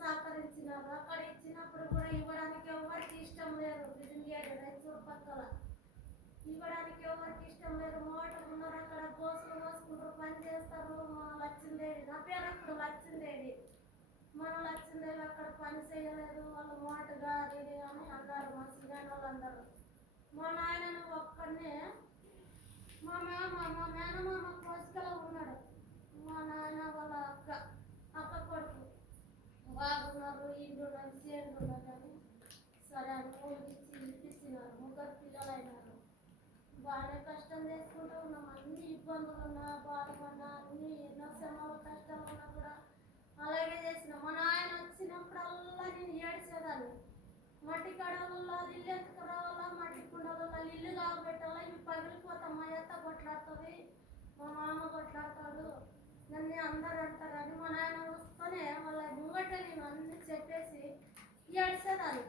సహకరించినారు. అక్కడ ఇచ్చినప్పుడు కూడా ఇవ్వడానికి ఎవరికి ఇష్టం లేదు. బిజింగేడు రైతు పక్కల ఇవ్వడానికి ఎవరికి ఇష్టం లేదు. మోటార్ ఉన్నారు అక్కడ గోసులు పోసుకుంటారు, పని చేస్తారు. మా లచ్చిందేవి నా పేరు అప్పుడు లచ్చిందేవి. మనం లచ్చిందేవి అక్కడ పని చేయలేదు, వాళ్ళు మోటగా అది ఇది అని అన్నారు మా సినిమా వాళ్ళు అందరూ. మా నాయనను ఒక్కడనే మా మేనమామ కోసుకలో ఉన్నాడు. మా నాయన వాళ్ళ అక్క కొడుకు బాగున్నారు, ఇండ్లు ఉన్నది, చేనులు ఉన్నది అని సరే అని ఊరికి ఇప్పించినారు. ముగ్గురు పిల్లలు అయినారు. బాగానే కష్టం చేసుకుంటూ ఉన్నాం. అన్ని ఇబ్బందులు ఉన్నా, బాధపడినా, అన్ని ఎన్నో శ్రమలు కష్టాలు ఉన్నా కూడా అలాగే చేసిన. మా నాయన వచ్చినప్పుడల్లా నేను ఏడ్చేదాన్ని. మట్టి కడవల్లో ఇల్లు ఎత్తుకు రావాలా, మట్టి కుండలలో ఇల్లు కాబెట్టాలా, ఇవి పగిలిపోతాం. మా ఎత్త కొట్లాడుతుంది, మా మామ కొట్లాడతాడు, నన్ను అందరు అంటారని మా నాయన వస్తూనే వాళ్ళ ముంగట నేను అన్ని చెప్పేసి ఏడ్చేదాన్ని.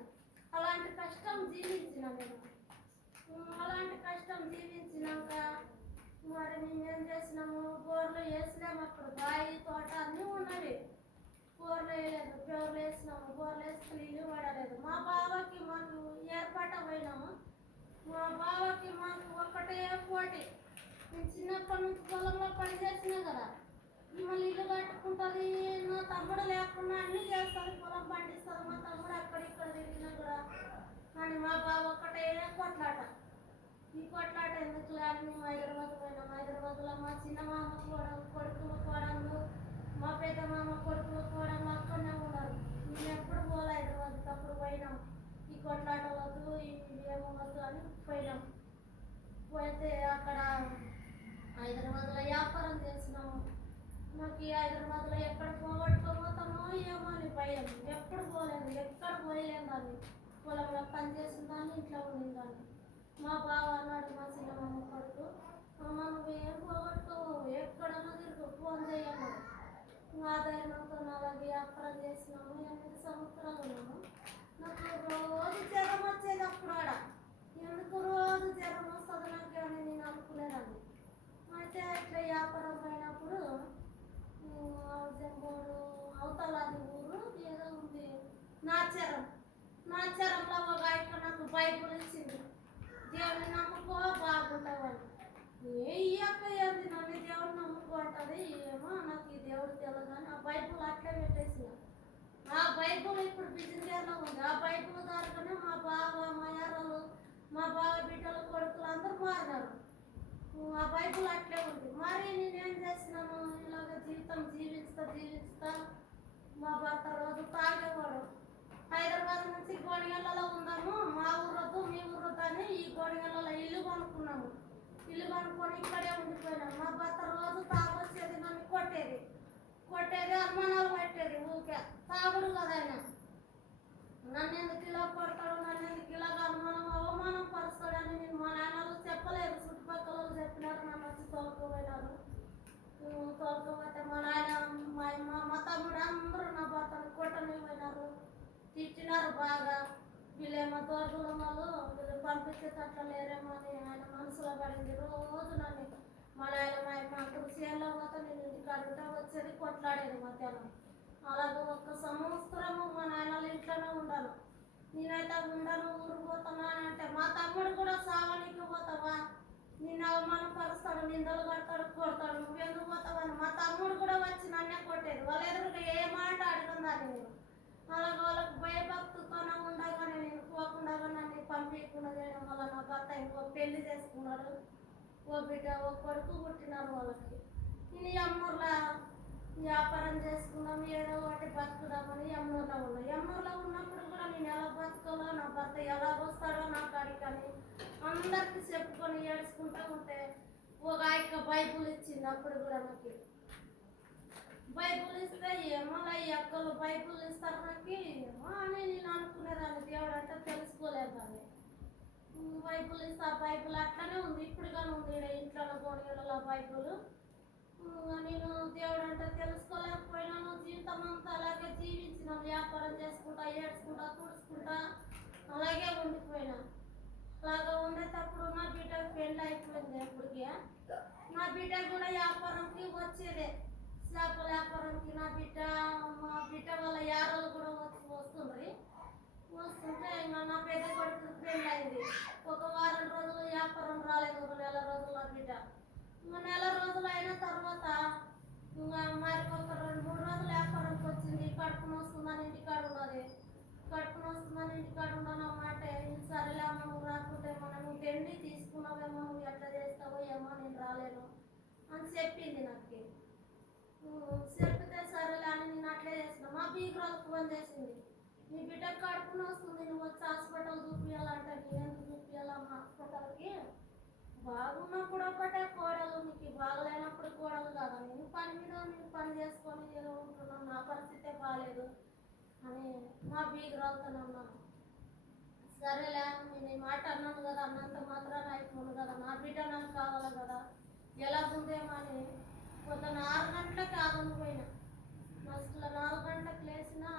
అలాంటి కష్టం జీవించిన నేను. అలాంటి కష్టం జీవించినాక మరి మేమేం చేసినాము, బోర్లు వేసినాము. అప్పుడు బాయి తోట అన్నీ ఉన్నవి. బోర్లు వేయలేదు, బోర్లు వేసినాము. బోర్లు వేసుకుని ఇల్లు పడలేదు. మా బావకి మాకు ఏర్పాట పోయినాము. మా బావకి మాకు ఒక్కటే పోటీ. నేను చిన్నప్పటి నుంచి పొలంలో పని చేసినా కదా, మళ్ళీ ఇల్లు కట్టుకుంటుంది. నా తమ్ముడు లేకుండా అన్నీ చేస్తుంది, పొలం పండిస్తుంది. మా తమ్ముడు అక్కడిక్కడ తిరిగినా కూడా కానీ మా బావ ఒక్కటే కొట్లాట. ఈ కొట్లాట ఎందుకు లేని మేము హైదరాబాద్ పోయినాం. హైదరాబాద్లో మా చిన్న మామ కొడుకులు కోడళ్ళు, మా పెద్ద మామ కొడుకులు కోడళ్ళు అక్కడనే ఉన్నారు. మేము ఎప్పుడు పోలే హైదరాబాద్కి. అప్పుడు పోయినాం. ఈ కొట్లాట వద్దు, ఏమో వద్దు అని పోయినాం. పోతే అక్కడ హైదరాబాద్లో వ్యాపారం చేసినాము. నాకు ఈ హైదరాబాద్లో ఎక్కడ పోగొట్టుకోపోతామో ఏమో అని భయం. ఎప్పుడు పోలేదు, ఎక్కడ పోయలేను దాన్ని. పొలంలో పని చేసిన దాన్ని, ఇంట్లో ఉండిందాన్ని. మా బావ అన్నాడు, మా చిన్న మామ కొడుకు, అమ్మ నువ్వు ఏం పోగొట్టుకోవు, ఎక్కడన్నా తిరుగు, ఫోన్ చేయన్నాడు. ఆ ధైర్యంతో అలాగే వ్యాపారం చేసినాము. 8 సంవత్సరాలు ఉన్నాము. నాకు రోజు జ్వరం వచ్చేది అప్పుడు ఆడ. ఎందుకు రోజు జ్వరం వస్తుంది నాకు అని నేను అనుకునేదాన్ని. అయితే ఇట్లా వ్యాపారం పోయినప్పుడు జంబోడు అవతల అది ఊరు ఏదో ఉంది, నాచారంలో ఒక ఆయన నాకు బైబుల్ ఇచ్చింది. దేవుని నమ్ముకో బాగుంటావని. ఈ అక్క ఏంది నన్ను దేవుడు నమ్ముకుంటుంది ఏమో, నాకు ఈ దేవుడు తెలియదు అని ఆ బైబుల్ అట్లే పెట్టేసిన. ఆ బైబుల్ ఇప్పుడు బిజినెస్లో ఉంది. ఆ బైబుల్ ద్వారానే మా బావ, మా యారాలు, మా బావ బిడ్డలు, కొడుకులు అందరూ మారినారు. ఆ బైబుల్ అట్లే ఉంది. మరి నేనేం చేసినాను, ఇలాగ జీవిస్తా మా భర్త రోజు తాగేవాడు. హైదరాబాద్ నుంచి గోడిగల్లలో ఉందాము, మా ఊరొద్దు మీ ఊరొద్దు అని ఈ గోడిగల్లలో ఇల్లు కొనుక్కున్నాము. ఇల్లు కొనుక్కొని ఇక్కడే ఉండిపోయినాము. మా భర్త రోజు తాగొచ్చేది, నన్ను కొట్టేది, అనుమానాలు పెట్టేది. ఊరికే తాగుడు కదా ఆయన. నన్ను ఎందుకు ఇలా కొడతాడు, నన్ను ఎందుకు ఇలాగ అవమానం పరుస్తాడని నేను మా నాన్నలు చెప్పలేదు. చుట్టుపక్కల చెప్పినారు, నన్ను వచ్చి తోలుకోపోయినారు. తోలుకోపోతే మా నాయన మా తమ్ముడు అందరూ నా భర్తను కొట్టనిపోయినారు, తిట్టినారు బాగా. వీళ్ళేమో దూరం వాళ్ళు వీళ్ళు పంపించేటట్ల లేరేమో అని ఆయన మనసులో పడింది. రోజు నన్ను మా నాయన మా అక్కడ చేనులో పోతే నేను ఇంటికి అడుగుతా వచ్చేది, కొట్లాడేది మధ్యాహ్నం. అలాగే 1 సంవత్సరము మా నాయనలు ఇంట్లోనే ఉండాను. నేనైతే ఉండను, ఊరు పోతానా అని అంటే మా తమ్ముడు కూడా సావనీకి పోతావా, నిన్ను అవమానపరుస్తాడు, నిందలు కడతాడు, కొడతాడు, నువ్వెందుకు పోతావని మా తమ్ముడు కూడా వచ్చి నన్నే కొట్టేది. వాళ్ళ ఎదురుగా ఏ మాట అడగందాన్ని నేను. అలాగే వాళ్ళకు భయభక్తితోనే ఉండగానే నేను పోకుండా నన్ను పంపించకుండా చేయడం వల్ల నా భర్త ఇంకో పెళ్లి చేసుకున్నాడు. ఓ బిడ్డ, ఓ కొడుకు పుట్టినారు వాళ్ళకి. నేను ఎమ్మూరులో వ్యాపారం చేసుకున్నాం, ఏదో ఒకటి బతుకుదామని ఎమ్మూరులో ఉన్నాం. ఎమ్మూరులో ఉన్నప్పుడు కూడా నేను ఎలా బతుకోలో, నా భర్త ఎలా వస్తాడో నా కాడికని అందరికీ చెప్పుకొని ఏడ్చుకుంటూ ఉంటే ఒక ఆయన బైబుల్ ఇచ్చింది. అప్పుడు కూడా నాకు బైబుల్ ఇస్తే ఏమో ఈ అక్కలు బైబుల్ ఇస్తారు నాకు ఏమో అని నేను అనుకునేదాన్ని. దేవుడు అంటే తెలుసుకోలేదాన్ని. బైబుల్ ఇస్తే ఆ బైబుల్ అట్లనే ఉంది, ఇప్పుడుగానే ఉంది ఇంట్లో గోడగలలో బైబుల్. నేను దేవుడు అంటే తెలుసుకోలేకపోయినాను. జీవితం అంతా అలాగే జీవించిన, వ్యాపారం చేసుకుంటా, ఏడ్చుకుంటా, తుడుచుకుంటా అలాగే ఉండిపోయినా. అలాగా ఉండేటప్పుడు నా బిడ్డకు పెళ్ళి అయిపోయింది. ఎప్పటికీ నా బిడ్డ కూడా వ్యాపారంకి వచ్చేదే, చేపల వ్యాపారంకి. మా బిడ్డ వాళ్ళ యారలు వస్తుండ్రి. వస్తుంటే ఇంకా నా పెద్ద కొడుకు పెళ్ళి అయింది. ఒక వారం రోజులు వ్యాపారం రాలేదు, ఒక నెల రోజుల బిడ్డ. ఇంకా నెల రోజులు అయిన తర్వాత ఇంకా మరి ఒక 2-3 రోజులు వ్యాపారంకి వచ్చింది. కడుపున వస్తుందని ఇంటికాడ ఉన్నది. కడుపున వస్తుందని ఇంటికాడ ఉన్నానమాట. సరేలే అమ్మ, నువ్వు రాకుంటే మనం తిండి తీసుకున్నావేమో, నువ్వు ఎట్లా చేస్తావో ఏమో, నేను రాలేను అని చెప్పింది నాకు. చెప్తే సరేలే అని నేను అట్లే చేసిన. మా బీగ్రాలకు ఫోన్ చేసింది, నీ బిడ్డ కడుపున వస్తుంది, నువ్వు వచ్చి హాస్పిటల్ చూపించాలంటే. నేను చూపించాలమ్మా హాస్పిటల్కి? బాగున్నప్పుడు ఒకటే కోడలు, నీకు బాగలేనప్పుడు కోడలు కదా. నేను పని మీద నేను పని చేసుకొని నేను ఉంటున్నాను, నా పరిస్థితే బాగాలేదు అని మా బీగ్రాలతో అన్నాను. సరేలే నేను ఈ మాట అన్నాను కదా, అన్నంత మాత్రాన అయిపోను కదా, నా బిడ్డ నాకు కావాలి కదా, ఎలా ఉందేమో అని పొద్దున్న 6 గంటలకు ఆగను పోయినా. అసలు 4 గంటలకు లేచినా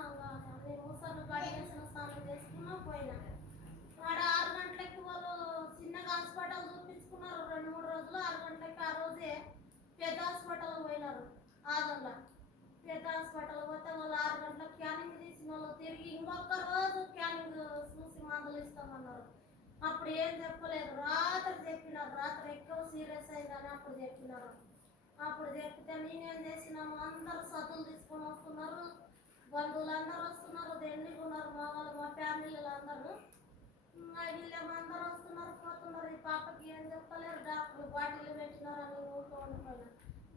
నేను ఊసర్లు కడిగేసిన, స్నానం చేసుకున్నా పోయినా. ఆడ 6 గంటలకి వాళ్ళు చిన్నగా హాస్పిటల్ చూపించుకున్నారు. 2-3 రోజులు 6 గంటలకి ఆ రోజే పెద్ద హాస్పిటల్ పోయినారు. ఆదంలో పెద్ద హాస్పిటల్ పోతే వాళ్ళు 6 గంటలకు స్కానింగ్ తీసిన వాళ్ళు తిరిగి ఇంకొక రోజు స్కానింగ్ చూసి మందులు ఇస్తామన్నారు. అప్పుడు ఏం చెప్పలేదు, రాత్రి చెప్పినారు. రాత్రి ఎక్కువ సీరియస్ అయిందని అప్పుడు చెప్పినారు. అప్పుడు చెప్తే నేనేం చేసినాము, అందరూ సద్దులు తీసుకొని వస్తున్నారు, బంధువులు అందరూ వస్తున్నారు, దండిగా ఉన్నారు మా వాళ్ళు, మా ఫ్యామిలీలు అందరూ. వీళ్ళేమో అందరూ వస్తున్నారు పోతున్నారు. ఈ పాపకి ఏం చెప్పలేరు, డాక్టర్లు బాటిల్ పెట్టినారు అని ఊరుకో ఉండిపోయినా.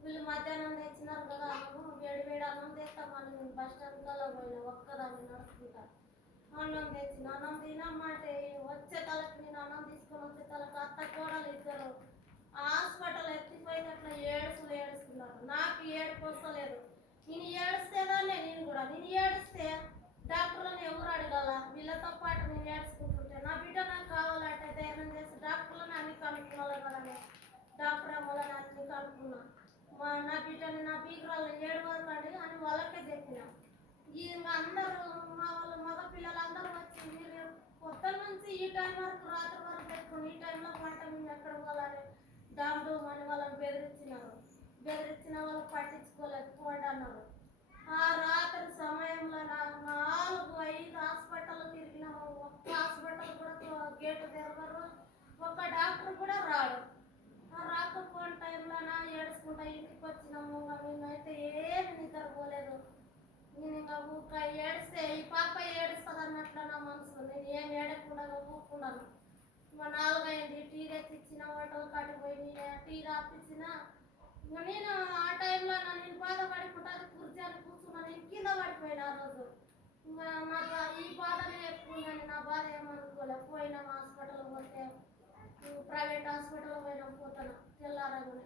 వీళ్ళు మధ్యాహ్నం తెచ్చినారు కదా అన్నము, వేడి వేడి అన్నం తెస్తామని నేను బస్ స్టాండ్ కల్లా పోయినా, ఒక్కదాన్ని నడుచుకుంటా. అన్నం తెచ్చిన, అన్నం తినమ్మంటే వచ్చే తలకి నేను అన్నం తీసుకొని వచ్చే తలకి అత్త కోడలు ఇద్దరు హాస్పిటల్ ఎత్తిపోయినట్లు ఏడుస్తున్నారు. నాకు ఏడుపు వస్తలేదు. నేను ఏడుస్తేదాన్నే నేను కూడా. నేను ఏడిస్తే డాక్టర్లను ఎవరు అడగాల? వీళ్ళతో పాటు నేను ఏడ్చుకుంటుంటే నా బిడ్డ నాకు కావాలంటే ధైర్యం చేసి డాక్టర్లను అన్ని కనుక్కున్నాను కదా. డాక్టర్ అమ్మలని అన్ని కనుక్కున్నా. నా బిడ్డని, నా బీగ్రాలను ఏడవకండి అని వాళ్ళకే చెప్పిన. ఇంకా అందరూ మా వాళ్ళు మగ పిల్లలందరూ వచ్చి, మీరు పొద్దున్న నుంచి ఈ టైం వరకు రాత్రి వరకు పెట్టుకుని ఈ టైంలో పంట మేము ఎక్కడ పోవాలని డామ్ అని వాళ్ళని బెదిరించినారు. బెదిరించిన వాళ్ళు పట్టించుకోలేదు, పోండి అన్నారు. ఆ రాత్రి సమయంలో 4-5 హాస్పిటల్ తిరిగినాము. ఒక్క హాస్పిటల్ కూడా గేటు తెరవరు, ఒక్క డాక్టర్ కూడా రాడు. రాకపోయిన టైంలో ఏడుచుకుంటా ఇంటికి వచ్చినాము. మేమైతే ఏమి నిద్రపోలేదు. నేను ఇంకా ఊక ఏడిస్తే ఈ పాప ఏడుస్తుంది అన్నట్లు నా మనసు. నేను ఏం ఏడకుండా ఊరుకున్నాను. ఇంకా 4 అయింది, టీ తెచ్చిచ్చిన, హోటల్ కట్టిపోయి టీ రాపించిన. ఇంకా నేను ఆ టైంలో నేను బాధపడుకుంటా కూర్చొని కూర్చున్నాను. నేను కింద పడిపోయినా ఆ రోజు. ఇంకా నాకు ఈ బాధనే ఎక్కువ ఉందని నా బాధ ఏమనుకోలే. పోయినాం హాస్పిటల్ పోతే, ప్రైవేట్ హాస్పిటల్ పోయినాం. పోతాను తెల్లారగానే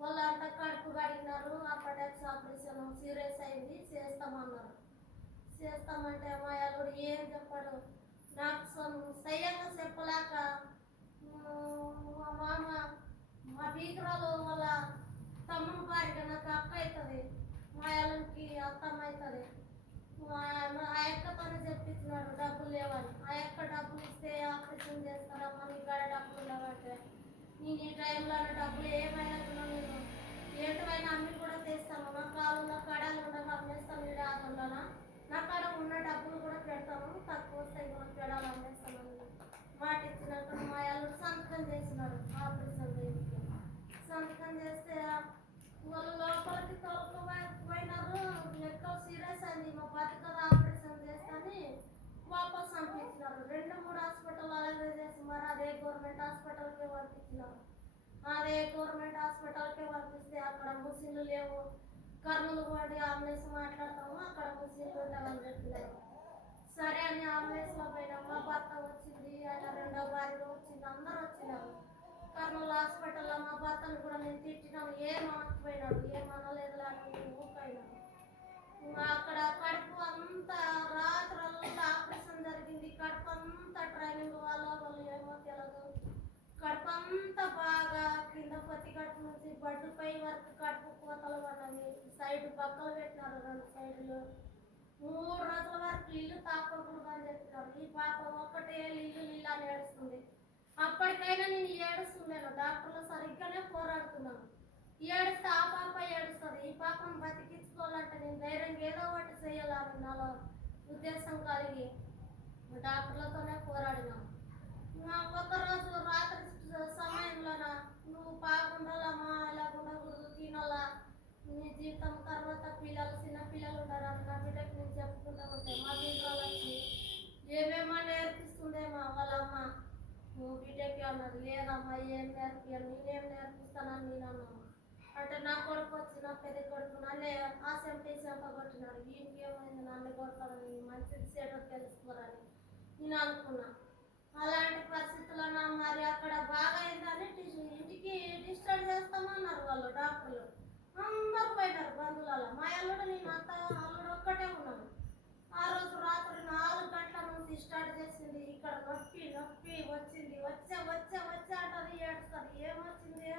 వాళ్ళంతా కడుపు కడిగినారు. అప్పటికి ఆపరేషన్ సీరియస్ అయింది, చేస్తామన్నారు. చేస్తామంటే మా అల్లుడు ఏం చెప్పాడు నాకు సయ్యంగా చెప్పలేక, మా మామ మా బీకురాలు వాళ్ళ తమ్ముడు భార్య నాకు అక్క అవుతుంది, మా అల్లుడికి అత్తమ్మ అవుతుంది. ఆ అక్కతోనే చెప్పించినాడు డబ్బులు లేవని. ఆ అక్క డబ్బులు ఇస్తే ఆపరేషన్ చేస్తారమ్మా, నీ కాడ డబ్బులు లేవంటే నేను ఈ టైంలో డబ్బులు ఏమైనా నేను ఏంటివైనా అమ్మి కూడా తెస్తాను. నా కాళ్ళలో కడాలు ఉండగా అమ్మేస్తాను. ఈ ఆదంలోనా నా కాడ ఉన్న డబ్బులు కూడా పెడతాను, తక్కువ వస్తాయి కూడా పెడాలు అమ్మేస్తాను మాట ఇచ్చినాక మా అల్లుడు సంతకం చేసినాడు. ఆపరేషన్ చేయించి సంతకం చేస్తే వాళ్ళు లోపలికి తోలుకుపోయినారు. ఎక్కువ సీరియస్ అయింది, మా బతుకది ఆపరేషన్ చేస్తాని వాపస్ పంపించినారు. 2-3 హాస్పిటల్ అలాగే చేసి మరి అదే గవర్నమెంట్ హాస్పిటల్కే పంపించినారు. అదే గవర్నమెంట్ హాస్పిటల్కే పంపిస్తే అక్కడ ముసిళ్ళు లేవు, కర్నూలు పోండి అంబులెన్స్ మాట్లాడతాము, అక్కడ ముసిళ్ళు ఉంటామని చెప్పినారు. సరే అని అంబులెన్స్లో పోయినాం. మా భర్త వచ్చింది, ఆయన 2వ భార్య వచ్చింది, అందరూ వచ్చినారు. కర్నూలు హాస్పిటల్లో మా భర్తను కూడా నేను తిట్టినాను, ఏమనకపోయినాడు, ఏమనలేదు అని ఊరిపోయినాను. అక్కడ కడుపు అంతా రాత్రంతా ఆపరేషన్ జరిగింది. కడుపు అంతా ట్రైనింగ్ వాళ్ళు ఏమో తెలియదు. కడుపు అంతా బాగా కింద పత్తి కడుపు నుంచి బడ్డు పై వరకు కడుపు కోతలు పడినవి. సైడ్ పక్కలు పెట్టినారు, 2 సైడ్లు. 3 రోజుల వరకు ఇల్లు తాకకూడదు అని చెప్పినారు. ఈ పాప ఒక్కటే ఇల్లు అని ఏడుస్తుంది. అప్పటికైనా నేను ఏడుస్తున్నాను, డాక్టర్లు సరిగ్గానే పోరాడుతున్నాను. ఏడిస్తే ఆ పాప ఏడుస్తుంది. ఈ పాపను బతికించుకోవాలంటే నేను ధైర్యంగా ఏదో ఒకటి చేయాలని నాలో ఉద్దేశం కలిగి డాక్టర్లతోనే పోరాడినాం. ఒకరోజు రాత్రి సమయంలోన నువ్వు బాగుండాలమ్మా, ఇలా ఉండకూడదు, తినాలా, నీ జీవితం తర్వాత పిల్లలు చిన్న పిల్లలు ఉన్నారని నా బిడ్డకి నేను చెప్పుకుంటూ ఉంటే మా బిడ్డలు వచ్చి ఏమేమో నేర్పిస్తుందేమో వాళ్ళమ్మ. నువ్వు బిడ్డకి అన్నది లేదమ్మా, ఏం నేర్పియాలి, నేనేం నేర్పిస్తానని నేను అన్నాను. అంటే నా కొడుకు వచ్చి నా పెద్ద కొడుకు నన్నే ఆ చెంప కొట్టినాడు. ఇంకేమైంది, నన్ను కొడతాడని మంచిది చెడు తెలుసుకోరని నేను అనుకున్నా. అలాంటి పరిస్థితుల్లో మరి అక్కడ బాగా అయిందని ఇంటికి డిశ్చార్జ్ చేస్తామన్నారు వాళ్ళు డాక్టర్లు. అందరు పోయినారు బంధువులలో. మా అల్లుడు నేను అత్త అల్లుడు ఒక్కటే ఉన్నాను. ఆ రోజు రాత్రి 4 గంటల నుంచి స్టార్ట్ చేసింది. ఇక్కడ నొప్పి నొప్పి వచ్చింది, వచ్చే అంటది, ఏడుస్తుంది. ఏమొచ్చింది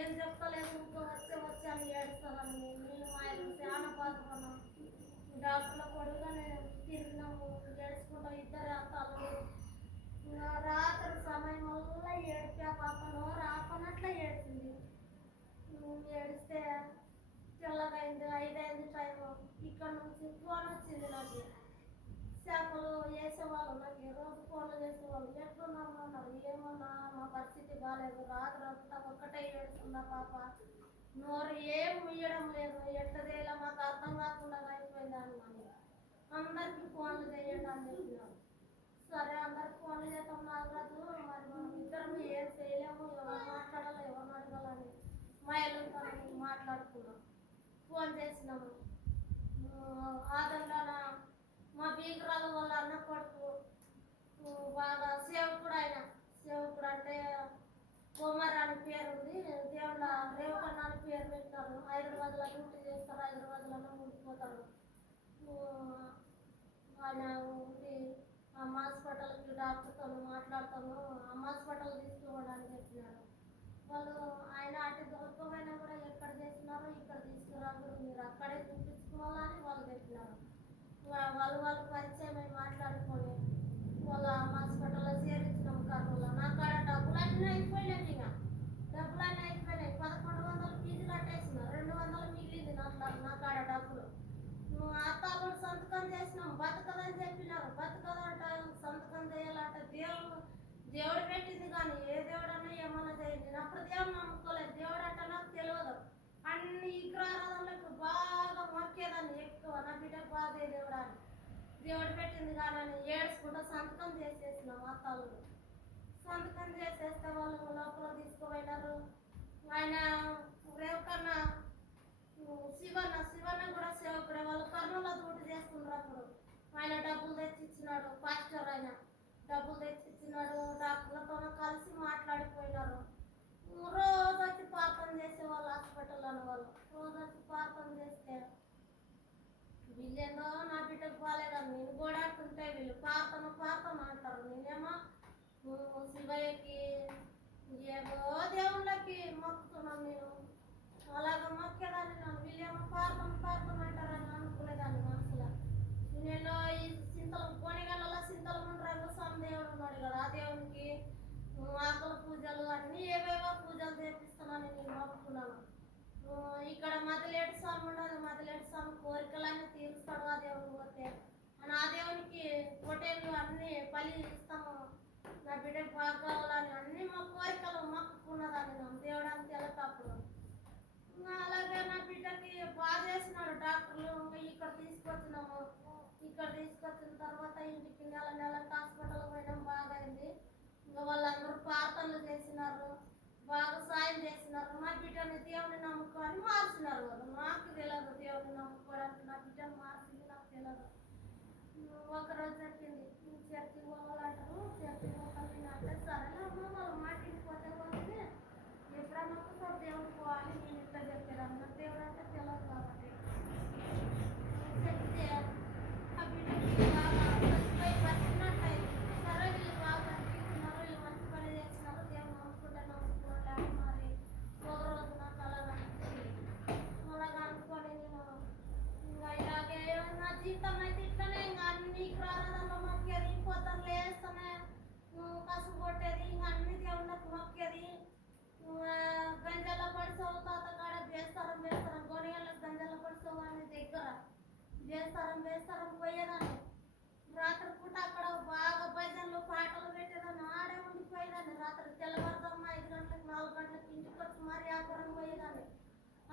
ఏం చెప్తలేదు, ఇంకా వచ్చే అని ఏడుస్తానని నేను మా ఇల్లు చాలా బాధపడినాం. డాక్టర్ల పొడుగుగా నేను తిరిగినాము, ఏడుచుకుంటా ఇద్దరు అత్తాలు. రాత్రి సమయం వల్ల ఏడిపి ఆ పాప నోరు ఆపనట్లే ఏడిచింది. ఏడిస్తే తెల్లగైంది, 5 అయింది టైము. ఇక్కడ నుంచి ఫోన్ వచ్చింది నాకు. చేపలు వేసేవాళ్ళు నాకు రోజు ఫోన్లు చేసేవాళ్ళు. ఎట్లున్నాము అన్నారు. ఏమన్నా మా పరిస్థితి బాగాలేదు, రాత్రి అంతా ఒక్కటే ఏడుస్తుందా పాప, నోరు ఏం ముయ్యడం లేదు, ఎట్లా చేయాలో మాకు అర్థం కాకుండా అయిపోయింది అన్నాను. అందరికీ ఫోన్లు చేయండి అని చెప్పినారు. సరే అందరికి ఫోన్లు చేస్తాం నాగరాజు, మరి మనం ఇద్దరం ఏం చేయలేము, ఎవరు మాట్లాడాలి, ఎవరిని అడగాలని మా ఇల్లుతో మాట్లాడుకున్నాం. ఫోన్ చేసినాము. ఆదంలో మా బీగురాలు వాళ్ళ అన్న కొడుకు బాగా సేవకుడు. ఆయన సేవకుడు అంటే కుమార్ అని పేరు ఉంది. దేవుళ్ళ రేవకన్న అని పేరు పెట్టినారు. హైదరాబాద్లో డ్యూటీ చేస్తారు, హైదరాబాద్లో ముందుకుపోతారు. ఆయన ఉండి అమ్మ హాస్పిటల్కి డాక్టర్తో మాట్లాడతాను, అమ్మ హాస్పిటల్ తీసుకోవడానికి చెప్పినారు వాళ్ళు. ఆయన అటు దొరకమైనా కూడా ఎక్కడ చేసినారో ఇక్కడ తీసుకురాకూడదు, మీరు అక్కడే చూపించుకోవాలని వాళ్ళు చెప్పినారు. వాళ్ళు పరిచయం మాట్లాడుకొని వాళ్ళ అమ్మ హాస్పిటల్లో చేరించినాం కర్నూలులో. నా కాడ డబ్బులన్నీ అయిపోయినాయి. ఇక డబ్బులన్నీ అయిపోయినాయి. 1100 ఫీజు కట్టేసిన, 200 మిగిలింది నా కాడ డబ్బులు. అత్తాలు సంతకం చేసినాం, బతకదని చెప్పినారు. బతకదంట, సంతకం చేయాలంట. దేవుడు పెట్టింది కానీ ఏ దేవుడన్నా ఏమన్నా చేయండి. నేను అప్పుడు దేవుడు నమ్ముకోలేదు. దేవుడు అంటే నాకు తెలియదు. అన్ని విగ్రహారాధనలకు బాగా మొక్కేదాన్ని ఎక్కువ. నా బిడ్డకు బాగా దేవుడు అని దేవుడు పెట్టింది కానీ ఏడ్చుకుంటూ సంతకం చేసేసినాం. అత్తాలు సంతకం చేసేస్తే వాళ్ళు లోపల తీసుకుపోయినారు. ఆయన రేవకన్నా శివన్న కూడా సేవకుడే. వాళ్ళు కర్నూలులో డ్యూటీ చేస్తున్నారు. అప్పుడు ఆయన డబ్బులు తెచ్చిచ్చినాడు. పాస్టర్ ఆయన డబ్బులు తెచ్చిచ్చినాడు. డాక్టర్లతో కలిసి మాట్లాడిపోయినారు. రోజు వచ్చి ప్రార్థన చేసేవాళ్ళు హాస్పిటల్లో. వాళ్ళు రోజు వచ్చి ప్రార్థన చేస్తే వీళ్ళేందో నా బిడ్డకు బాగాలేదని నేను కూడా అంటుంటే వీళ్ళు ప్రార్థన అంటారు. నేనేమో శివయ్యకి ఏదో దేవుళ్ళకి మొక్కుతున్నాను. నేను అలాగ మొక్కేదాన్ని. నన్ను వీళ్ళేమో ప్రార్థన అంటారని అనుకునేదాన్ని మనసులో. నేను ఈ కొనిగలలో చింతలముండ్రంగు స్వామి దేవుడు ఉన్నాడు కదా, ఆ దేవునికి ఆకుల పూజలు అన్నీ ఏవేవో పూజలు చేపిస్తున్నాను నేను మొక్కుకున్నాను. ఇక్కడ మదిలేటి స్వామి ఉండదు. మదిలేటి స్వామి కోరికలన్నీ తీరుస్తాడు ఆ దేవుని పోతే. ఆ దేవునికి పొటేళ్ళు అన్నీ బలి ఇస్తాము. నా బిడ్డకు బాగా కావాలని అన్నీ మా కోరికలు మొక్కుకున్నదాన్ని నేను. దేవుడు అంతే అప్పుడు అలాగే నా బిడ్డకి బాగా చేసినాడు డాక్టర్లు. ఇక్కడ తీసుకొచ్చినాము. ఇక్కడ తీసుకొచ్చిన తర్వాత ఇంటికి నెలకు హాస్పిటల్ పోయినాం. బాగా అయింది. ఇంకా వాళ్ళందరూ ప్రార్థనలు చేసినారు, బాగా సాయం చేసినారు. నా బిడ్డని దేవుని నమ్ముకొని మార్చినారు వాళ్ళు. నాకు తెలియదు దేవుని నమ్ముకోవడానికి. నా బిడ్డను మార్చింది నాకు తెలియదు. ఒకరోజు చెప్పింది చర్చికి పోవాలంటారు, చర్చికి పోతాను అంటే సరేనా అమ్మ వాళ్ళు మాటికి పోతే పోతుంది, ఎప్పుడన్నా ఒకసారి దేవుడు పోవాలి నేను ఇట్లా చెప్పేదాన్ని. నాకు దేవుడు అంటే తెలియదు కాబట్టి చెప్తే ఆ బిడ్డకి బాగా వచ్చినట్టయింది. సరే వీళ్ళు బాగా కనిపిస్తున్నారు, వీళ్ళు మంచి పని చేస్తున్నారు, దేవుడు నమ్ముకుంటాను మరి ఒక రోజు నాకు అలాగ అనుకోని నేను ఇంకా ఇలాగే నా జీవితం అయితే ఇట్లనే ఇంకా అన్ని ప్రారంభంలో మొక్కేది. పొద్దున్న లేస్తానే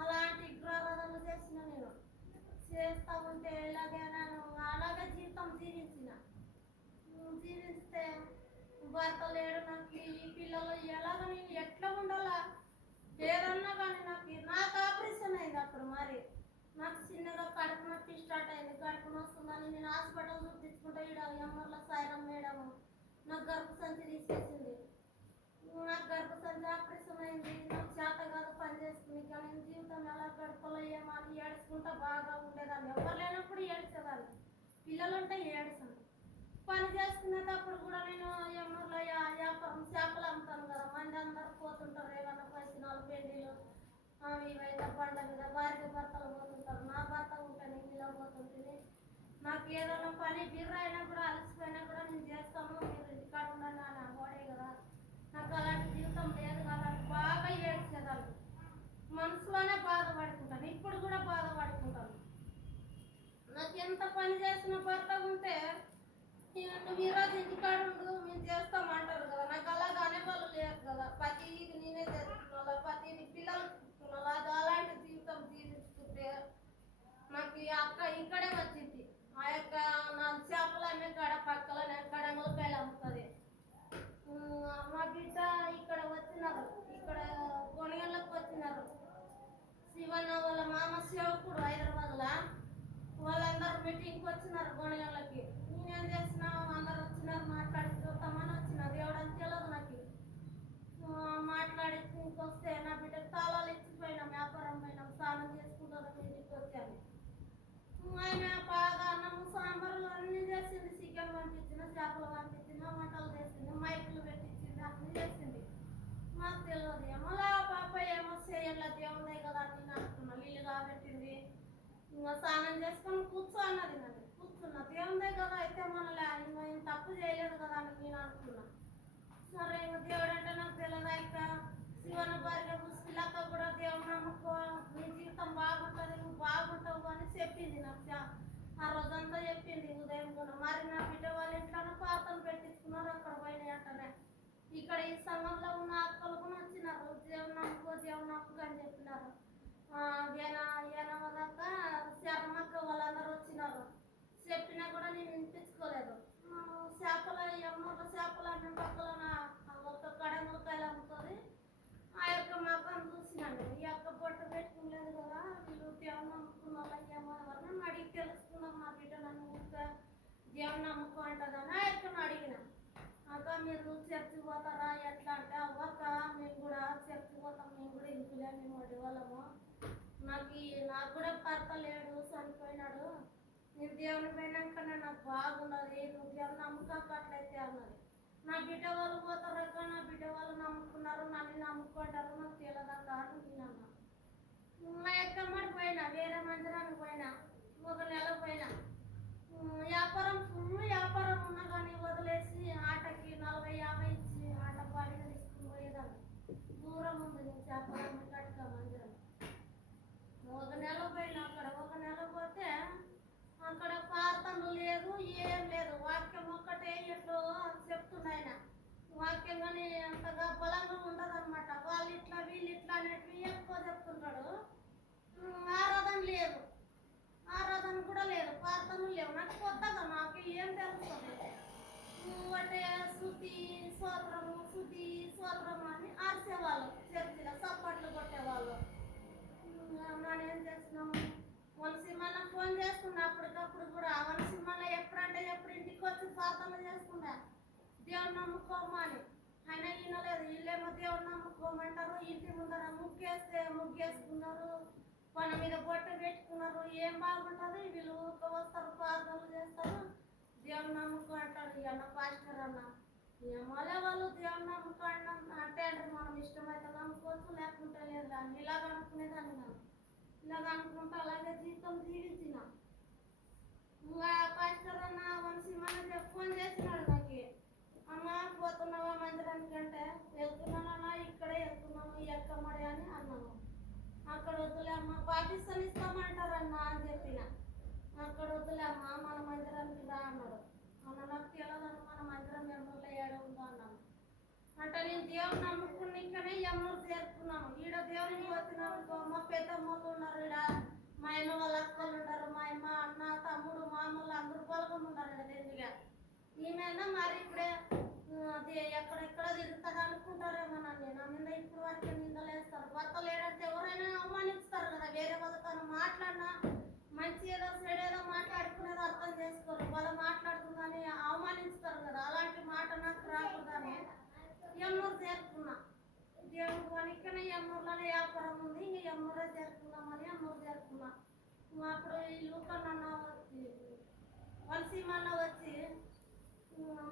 అలాంటి విగ్రహారాధనలు చేసిన నేను చేస్తూ ఉంటే ఇలాగే నేను అలాగే జీవితం జీవిస్తే భర్త లేడు నాకు, ఈ పిల్లలు ఎలాగ నేను ఎట్లా ఉండాలా ఏదన్నా కానీ నాకు ఆపరేషన్ అయింది అప్పుడు. మరి నాకు చిన్నగా కడుపు నొప్పి స్టార్ట్ అయింది. కడుపు వస్తుందని నేను హాస్పిటల్ చూపించుకుంటే ఇక్కడ ఎమ్మర్ల సాయిరం మేడం నాకు గర్భసంచి తీసేసింది. నాకు గర్భసంచి ఆపరేషన్ అయింది. నాకు చేత కాదు పని చేసుకుని, కానీ జీవితం ఎలా గడపలో ఏమో అని ఏడ్చుకుంటా బాగా ఉండేదాన్ని. ఎవరు లేనప్పుడు ఏడ్చేదాన్ని, పిల్లలు ఉంటే ఏడ్చాను. పని చేసుకునేటప్పుడు కూడా నేను ఎమ్మర్లో వ్యాపారం చేపలు అమ్ముతాను కదా, మంది అందరు పోతుంటారు ఏమన్నా పైసలు పెళ్ళిళ్ళు అవి ఇవైతే బండ్ల మీద భార్య భర్తలు పోతుంటారు. నా భర్త ఉంటే నేను ఇలా పోతుంటుంది. నాకు ఏదైనా పని బిర్ర అయినా కూడా అలసిపోయినా కూడా నేను చేస్తాను, మీరు ఇంటికాడ ఉండండి అని అవ్వడే కదా. నాకు అలాంటి జీవితం లేదు కదా, బాగా ఏడ్చేదాన్ని, మనసులోనే బాధపడుకుంటాను. ఇప్పుడు కూడా బాధపడుకుంటాను. నాకు ఎంత పని చేసిన భర్త ఉంటే నువ్వు ఈరోజు ఇంటికాడ ఉండు మేము చేస్తామంటారు కదా. నాకు అలాగ అనేవాళ్ళు లేరు కదా. ప్రతిది నేనే చేస్తున్నాను, ప్రతిది పిల్లలు చూసుకున్నాను. అది అలాంటి జీవితం జీవిస్తుంటే నాకు ఈ అక్క ఇక్కడే వచ్చింది. ఆ యొక్క నా చేపలు అమ్మే కాడ పక్కన కడమలకాయలు అమ్ముతుంది. మా బిడ్డ ఇక్కడ వచ్చినారు, ఇక్కడ కొనగళ్ళకి వచ్చినారు. శివన్న వాళ్ళ మామ సేవకుడు హైదరాబాద్లో, వాళ్ళందరూ మీటింగ్కి వచ్చినారు గొనగళ్ళకి. నేనేం చేసినా అందరు వచ్చినారు, మాట్లాడి చూద్దామని వచ్చిన. దేవుడు అని తెలియదు నాకు. మాట్లాడి వస్తే నా బిడ్డకు తాళాలు ఇచ్చిపోయినాం, వ్యాపారం పోయినాం, స్నానం చేసుకుంటాను, ఇంటికి వచ్చాను. ఆయన బాగా అన్నము సాంబార్లు అన్నీ చేసింది. చికెన్ పంపించిన, చేపలు పంపించిన, వంటలు చేసింది, మైకులు పెట్టించింది, అన్నీ చేసింది. మాకు తెలియదు. ఏమోలా పాప ఏమో చేయాల దేవుడే కదా అని నేను అనుకున్నాను. నీళ్ళు కాబట్టింది, ఇంకా స్నానం చేసుకొని కూర్చో అన్నది. నన్ను కూర్చున్నా, దేవుడే కదా అయితే మనలే ఇంకా ఏం తప్పు చేయలేదు కదా అని నేను అనుకున్నా. సరే ఇంకా దేవుడు అంటే నాకు తెలియదు. ఇంకా శివన భార్య ముస్లిలక్క కూడా దేవుడు నమ్ముకో, నీ జీవితం బాగుంటుంది, నువ్వు బాగుంటావు అని చెప్పింది నాకు. ఆ రోజంతా చెప్పింది ఉదయం కూడా. మరి నా బిడ్డ వాళ్ళ ఇంట్లోనే ప్రార్థన పెట్టించుకున్నారు, అక్కడ పోయినాయి అంటనే. ఇక్కడ ఈ సంఘంలో ఉన్న అక్కలు కూడా వచ్చినారు, దేవుడు నమ్ముకో దేవుడు నమ్ముకో అని చెప్పినారు. దాకా శరణక్క వాళ్ళందరూ వచ్చినారు. చెప్పినా కూడా నేను వినిపించుకోలేదు. చేపల ఎమ్మల చేపలు అన్న పక్కన ఒక కడమలకాయలు అమ్ముతుంది. ఆ యొక్క మకం చూసినాను. ఈ యొక్క బొట్టు పెట్టుకోలేదు కదా, వీళ్ళు దేవుని నమ్ముకున్న వాళ్ళకి ఏమో ఎవరిని అడిగి తెలుసుకున్నాం. నా బిడ్డ నన్ను ఊరికే దేవుని నమ్ముకో అంటుందని ఆ యొక్కను అడిగిన. అక్క మీరు చర్చికి పోతారా ఎట్లా అంటే, అవ్వక మేము కూడా చర్చికి పోతాం, మేము కూడా ఇంటిలే, మేము వడ్డీ వాళ్ళము. నాకు కూడా భర్త లేడు, చనిపోయినాడు. నేను దేవుని పోయినాకనే నాకు బాగున్నది, నువ్వు దేవుని నమ్ముకోకట్లయితే అన్నది. నా బిడ్డ వాళ్ళు పోతారక్క, నా బిడ్డ వాళ్ళు నమ్ముకున్నారు, నన్ను నమ్ముకుంటారు, నాకు తెలియదక్క అని నేను అన్నా. మా ఎక్కమ్మడి పోయినా, వేరే మందిరానికి పోయినా, ఒక నెల పోయినా. వ్యాపారం ఫుల్ వ్యాపారం ఉన్నా కానీ వదిలేసి ఆటకి 40-50 ఇచ్చి ఆట బాడీగా తీసుకుని పోయేదాన్ని. దూరం ఉంది నేను వ్యాపారం కట్టుగా మందిరం. ఒక నెల పోయినా అక్కడ. ఒక నెల పోతే అక్కడ ప్రార్థనలు లేదు, ఏం లేదు. వాక్యం ఒక్కటే ఎట్లో చెప్తున్నాయన. వాక్యం కానీ అంతగా బలంగా ఉండదు అనమాట. వాళ్ళు ఇట్లా వీళ్ళు ఇట్లా అనేటివి ఎక్కువ చెప్తుంటాడు. ఆరాధన లేదు, ఆరాధన కూడా లేదు, ప్రార్థనలు లేవు. నాకు కొత్తగా నాకు ఏం తెలుస్తుంది అంటే శృతి స్తోత్రము అని ఆర్చేవాళ్ళు, చర్చిలో చప్పట్లు కొట్టేవాళ్ళు. మనం ఏం చేస్తున్నాము, వనసీమన్న ఫోన్ చేసుకున్నా అప్పటికప్పుడు కూడా. వనసీమన్న ఎప్పుడంటే ఎప్పుడు ఇంటికి వచ్చి ప్రార్థన చేసుకున్నా, దేవుని నమ్ముకోమని. ఆయన ఈయనలేదు, వీళ్ళేమో దేవుని నమ్ముకోమంటారు. ఇంటి ముందర ముగ్గేసుకున్నారు, పని మీద బొట్టు పెట్టుకున్నారు. ఏం బాగుంటుంది, వీళ్ళు ఊరిక వస్తారు, ప్రార్థనలు చేస్తారు, దేవుని నమ్ముకో అంటాడు. అన్న పాస్టర్ అన్న ఏమోలే వాళ్ళు దేవుని నమ్ముకో అంటే మనం ఇష్టమైతే నమ్ముకోవచ్చు, లేకుంటే లేదు అని ఇలాగ అనుకునేదాన్ని. నేను ఇలాగ అనుకుంటూ అలాగే జీవితం జీవించిన. ఇంకా పాస్టర్ అన్న వనసీమన్న ఫోన్ చేసినాడు నాకు. అమ్మ పోతున్నావా మందిరానికి అంటే, వెళ్తున్నానన్నా, ఇక్కడే వెళ్తున్నాము ఎక్కమ్మడి అని అన్నాను. అక్కడ వద్దులే అమ్మ, పాకిస్తాన్ ఇస్తామంటారన్నా అని చెప్పిన. అక్కడ వద్దులే అమ్మ, మన మందిరానికి రా అన్నాడు. అన్న నాకు తెలియదన్న మన మందిరం ఎమ్మలో ఏడ ఉందో అన్నాను. అంటే నేను దేవుని నమ్ముకున్నాకనే ఎమ్మూరు చేరుకున్నాను. ఈడ దేవునికి వచ్చినానుకో మా పెద్దమ్మలు ఉన్నారు, ఈడ మా అమ్మ వాళ్ళ అక్కలు ఉన్నారు, మా అమ్మ అన్న తమ్ముడు మామూలు అందరూ పొలగం ఉన్నారు ఈడ దేవునిగా. ఈమెనా మరి ఇప్పుడే అది ఎక్కడెక్కడ తిరుగుతుంది అనుకుంటారేమో నన్ను. నా మీద ఇప్పుడు వరకు నిందలేస్తారు. భర్త లేడంటే ఎవరైనా అవమానిస్తారు కదా. వేరే వాళ్ళతో మాట్లాడినా మంచి ఏదో చెడు ఏదో మాట్లాడుకునేది అర్థం చేసుకోరు. వాళ్ళు మాట్లాడుతుందని అవమానిస్తారు కదా. అలాంటి మాట నాకు రాకూడదని ఎమ్మూరు చేరుకున్నా. దేవుడు వనికనే ఎమ్మూరులోనే వ్యాపారం ఉంది, ఇంక ఎమ్మూరే చేరుకున్నామని ఎమ్మూరు చేరుకున్నా. అప్పుడు ఇల్లు కన్నా వచ్చి వలసీమన్న వచ్చి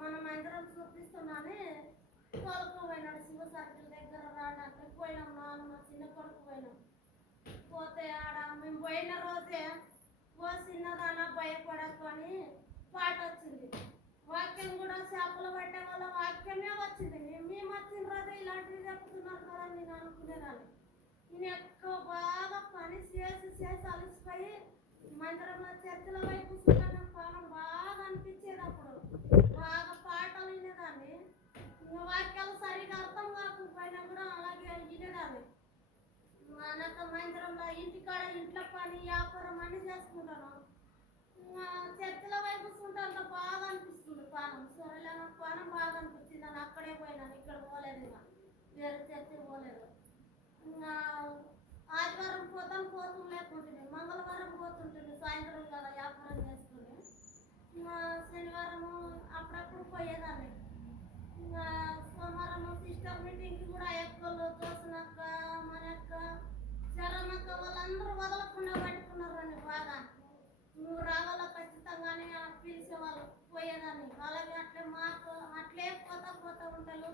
మనం అందరం చూపిస్తున్నాని తోలుకు పోయినాడు. శివ సర్కిల్ దగ్గర రావడానికి పోయినాం. నాన్న చిన్న కొడుకు పోయినాం. పోతే ఆడ మేము పోయిన రోజే ఓ చిన్నదాన భయపడకు అని పాట వచ్చింది. వాక్యం కూడా చేపలు పట్టే వాళ్ళ వాక్యమే వచ్చింది. మేము వచ్చిన రోజే ఇలాంటివి చెప్తున్నారు కదా నేను అనుకునేదాన్ని. నేను ఎక్కువ బాగా పని చేసి అలసిపోయి మందిరంలో చర్చల వైపు కూర్చుంటాను. పానం బాగా అనిపించేది. అప్పుడు బాగా పాటలు వినేదాన్ని. వాక్యాలు సరిగా అర్థం కాకపోయినా కూడా అలాగే వినేదాన్ని. నాకు మందిరంలో ఇంట్లో పని వ్యాపారం అన్ని చేసుకుంటాను. చర్చల వైపు కూర్చుంటే బాగా అనిపిస్తుంది పానం. సరేలే నాకు పానం బాగా అనిపించింది అని అక్కడే పోయినాను. ఇక్కడ పోలేదు, ఇంకా వేరే చర్చకి పోలేదు. ఆదివారం పోతూ లేకుంటుంది, మంగళవారం పోతుంటుంది సాయంత్రం కదా వ్యాపారం చేసుకుని. శనివారము అప్పుడప్పుడు పోయేదాన్ని. సోమవారం సిస్టర్ మీటింగ్కి కూడా ఎక్కలు తోసినక్క మనక్క చరణక్క వాళ్ళందరూ వదలకుండా పట్టుకున్నారు అని బాగా. నువ్వు రావాలా ఖచ్చితంగానే పిలిచేవాళ్ళు, పోయేదాన్ని. అలాగే అట్లే పోతా ఉంటాను.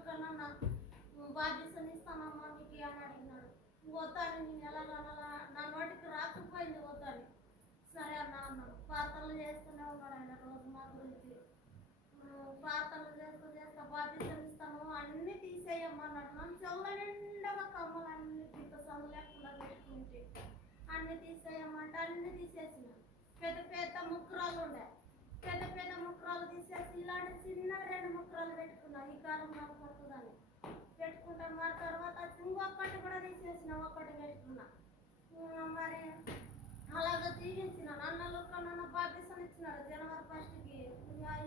బాధ్యతను ఇస్తానమ్మా మీకు అని అడిగినాడు. పోతాను నేను ఎలాగనలా నా నోటికి రాకపోయింది పోతాను. సరే అన్నాడు. ప్రార్థనలు చేస్తూనే ఉన్నాడు ఆయన రోజు మా గురించి. ప్రార్థనలు చేస్తా బాధ్యతను ఇస్తాను అన్నీ తీసేయమ్మన్నాడు. నన్ను చెవుల నిండగా కమ్మలు అన్ని ఇంత సందు లేకుండా పెట్టుకుంటే అన్నీ తీసేయమ్మంటే అన్నీ తీసేసిన. పెద్ద ముక్కురాలు ఉండే, పెద్ద ముక్కురాలు తీసేసి ఇలాంటి చిన్న 2 ముక్కురాలు పెట్టుకున్నా. ఈ కారం నాకు పడుతుందని పెట్టుకుంటాను. మరి తర్వాత ఇంకొకటి కూడా తీసేసిన, ఒకటి పెట్టుకున్నా. మరి అలాగ జీవించిన నన్ను బాధ్యతను ఇచ్చినాడు జనవరి 1కి.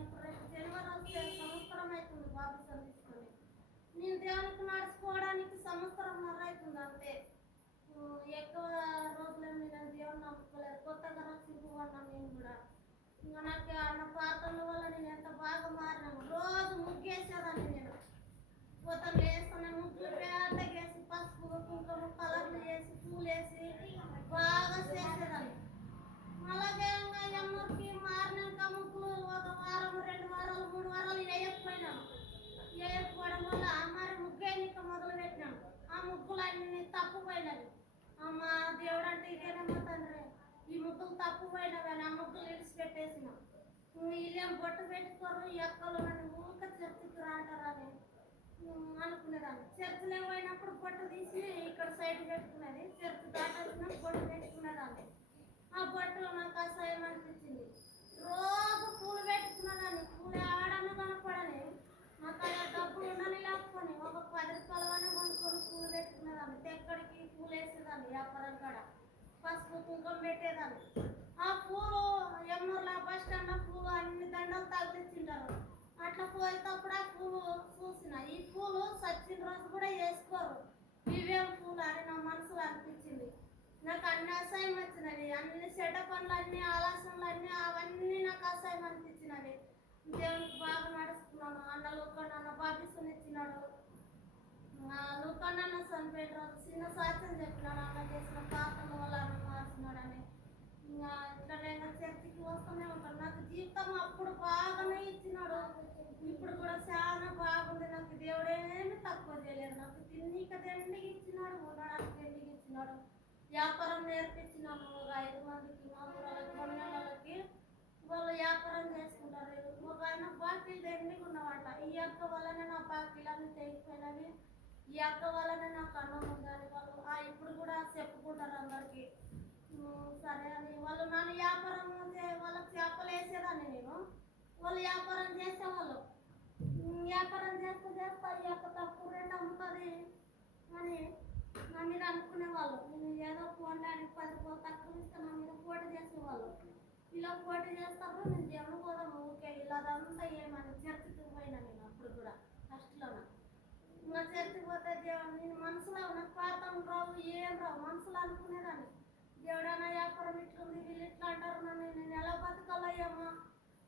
ఇప్పుడు రేపు జనవరి వస్తే సంవత్సరం అవుతుంది బాధ్యతను తీసుకొని. నేను దేవునికి నడుచుకోవడానికి సంవత్సరంన్నర అవుతుంది అంతే. ఎక్కువ రోజులేమి నేను దేవుని నమ్ముకోలేదు. కొత్తగా రక్షించుకున్నాను నేను కూడా. ఇంకా నాకు అన్న ప్రార్థనల వల్ల నేను ఎంత బాగా మారినాను. రోజు ముగ్గేసేదాన్ని నేను. పొద్దున్న వేసుకునే ముగ్గులు పేదగేసి పసుపు కుంకుమ కలర్లు వేసి పూలు వేసి బాగా చేసేదాన్ని. అలాగే ఇంకా ఎమ్మూరికి మారినాక ముగ్గులు ఒక వారం 2 వారాలు 3 వారాలు వేయకపోయినాను. వేయకపోవడం వల్ల మరి ముగ్గేనిక మొదలు పెట్టినాను. ఆ ముగ్గులన్నీ తప్పుపోయినవి. అమ్మ దేవుడు అంటే ఇదేనమ్మా తండ్రి, ఈ ముగ్గులు తప్పుపోయినవి అని ఆ ముగ్గులు విడిచిపెట్టేసిన. వీళ్ళేం బొట్టు పెట్టుకోరు, ఈ అక్కలు నన్ను ఊరిక చర్చికి రాంటారని అనుకునేదాన్ని. చర్చిలో పోయినప్పుడు బొట్టు తీసి ఇక్కడ సైడ్ పెట్టుకునేది. చర్చి దాటాల్సిన బొట్టు పెట్టుకునేదాన్ని. ఆ బొట్టులో నాకు అసహ్యం అనిపించింది. రోజు పూలు పెట్టుకునేదాన్ని. పూలు ఆడను కనపడని నాకు అలా డబ్బులు ఉండని లేకపోని ఒక 10 రూపాయలనే కొనుక్కొని పూలు పెట్టుకునేదాన్ని. ఎక్కడికి పూలు వేసేదాన్ని వ్యాపారం కాడ పసుపు కుంకుమ పెట్టేదాన్ని. ఆ పూలు ఎమ్మూరులో బస్ స్టాండ్లో పూలు అన్ని దండలు తగిలిచ్చింటారు. అట్లా పోయేటప్పుడు ఆ పూలు చూసిన. ఈ పూలు సచ్చిన రోజు కూడా వేసుకోరు, ఇవేం పూలు అని నా మనసులో అనిపించింది. నాకు అన్ని అసహ్యం వచ్చినవి. అన్ని చెడ్డ పనులన్నీ ఆలస్యంలన్నీ అవన్నీ నాకు అసహ్యం అనిపించినవి. దేవునికి బాగా నడుస్తున్నాను. అన్న లూకన్న బాధ్యతను ఇచ్చినాడు. లూకన్న చనిపోయిన రోజు చిన్న సాక్ష్యం చెప్పినాడు. అన్న చేసిన ప్రార్థన వల్ల అన్న మార్చినాడని. ఇంకా ఇట్లా చర్చికి వస్తూనే ఉంటాను. నాకు జీవితం అప్పుడు బాగానే ఇచ్చినాడు. ఇప్పుడు కూడా చాలా బాగుంది. నాకు దేవుడేమి తక్కువ చేయలేదు. నాకు తిన్నీక దండికి ఇచ్చినాడు, ఉండడానికి దండికి ఇచ్చినాడు. వ్యాపారం నేర్పించినాను. ఒక 5 మందికి మా ఊళ్ళకి మొన్నలకి వాళ్ళు వ్యాపారం చేసుకుంటారు. ఒక ఆయన బాకీలు దండిగా ఉన్నవాట. ఈ అక్క వల్లనే నా బాకీలన్నీ తెగిపోయినవి. ఈ అక్క వల్లనే నాకు అన్నం ఉందని వాళ్ళు ఇప్పుడు కూడా చెప్పుకుంటారు అందరికీ. సరే అని వాళ్ళు నన్ను వ్యాపారం వాళ్ళకి చేపలు వేసేదాన్ని నేను. వాళ్ళు వ్యాపారం చేసేవాళ్ళు. వ్యాపారం చేస్తూ చేస్తా ఈ యొక్క తక్కువ రేట్ అమ్ముతుంది అని నా మీద అనుకునేవాళ్ళు. నేను ఏదో పోవడానికి 10 రూపాయలు తక్కువ ఇస్తే నా మీద పోటీ చేసేవాళ్ళు. ఇలా పోటీ చేస్తారు, నేను దేవుని పోదాం ఓకే ఇలాదంతా ఏమని చర్చికి పోయినా నేను అప్పుడు కూడా ఫస్ట్లోన. ఇంకా చర్చికి పోతే దేవుడు నేను మనసులో నాకు పాతం రావు ఏం రావు మనసులో అనుకునేదాన్ని. దేవుడైనా వ్యాపారం ఇట్లుంది వీళ్ళు ఇట్లా అంటారు నన్ను నేను ఎలా బతకాలయ్యమ్మా,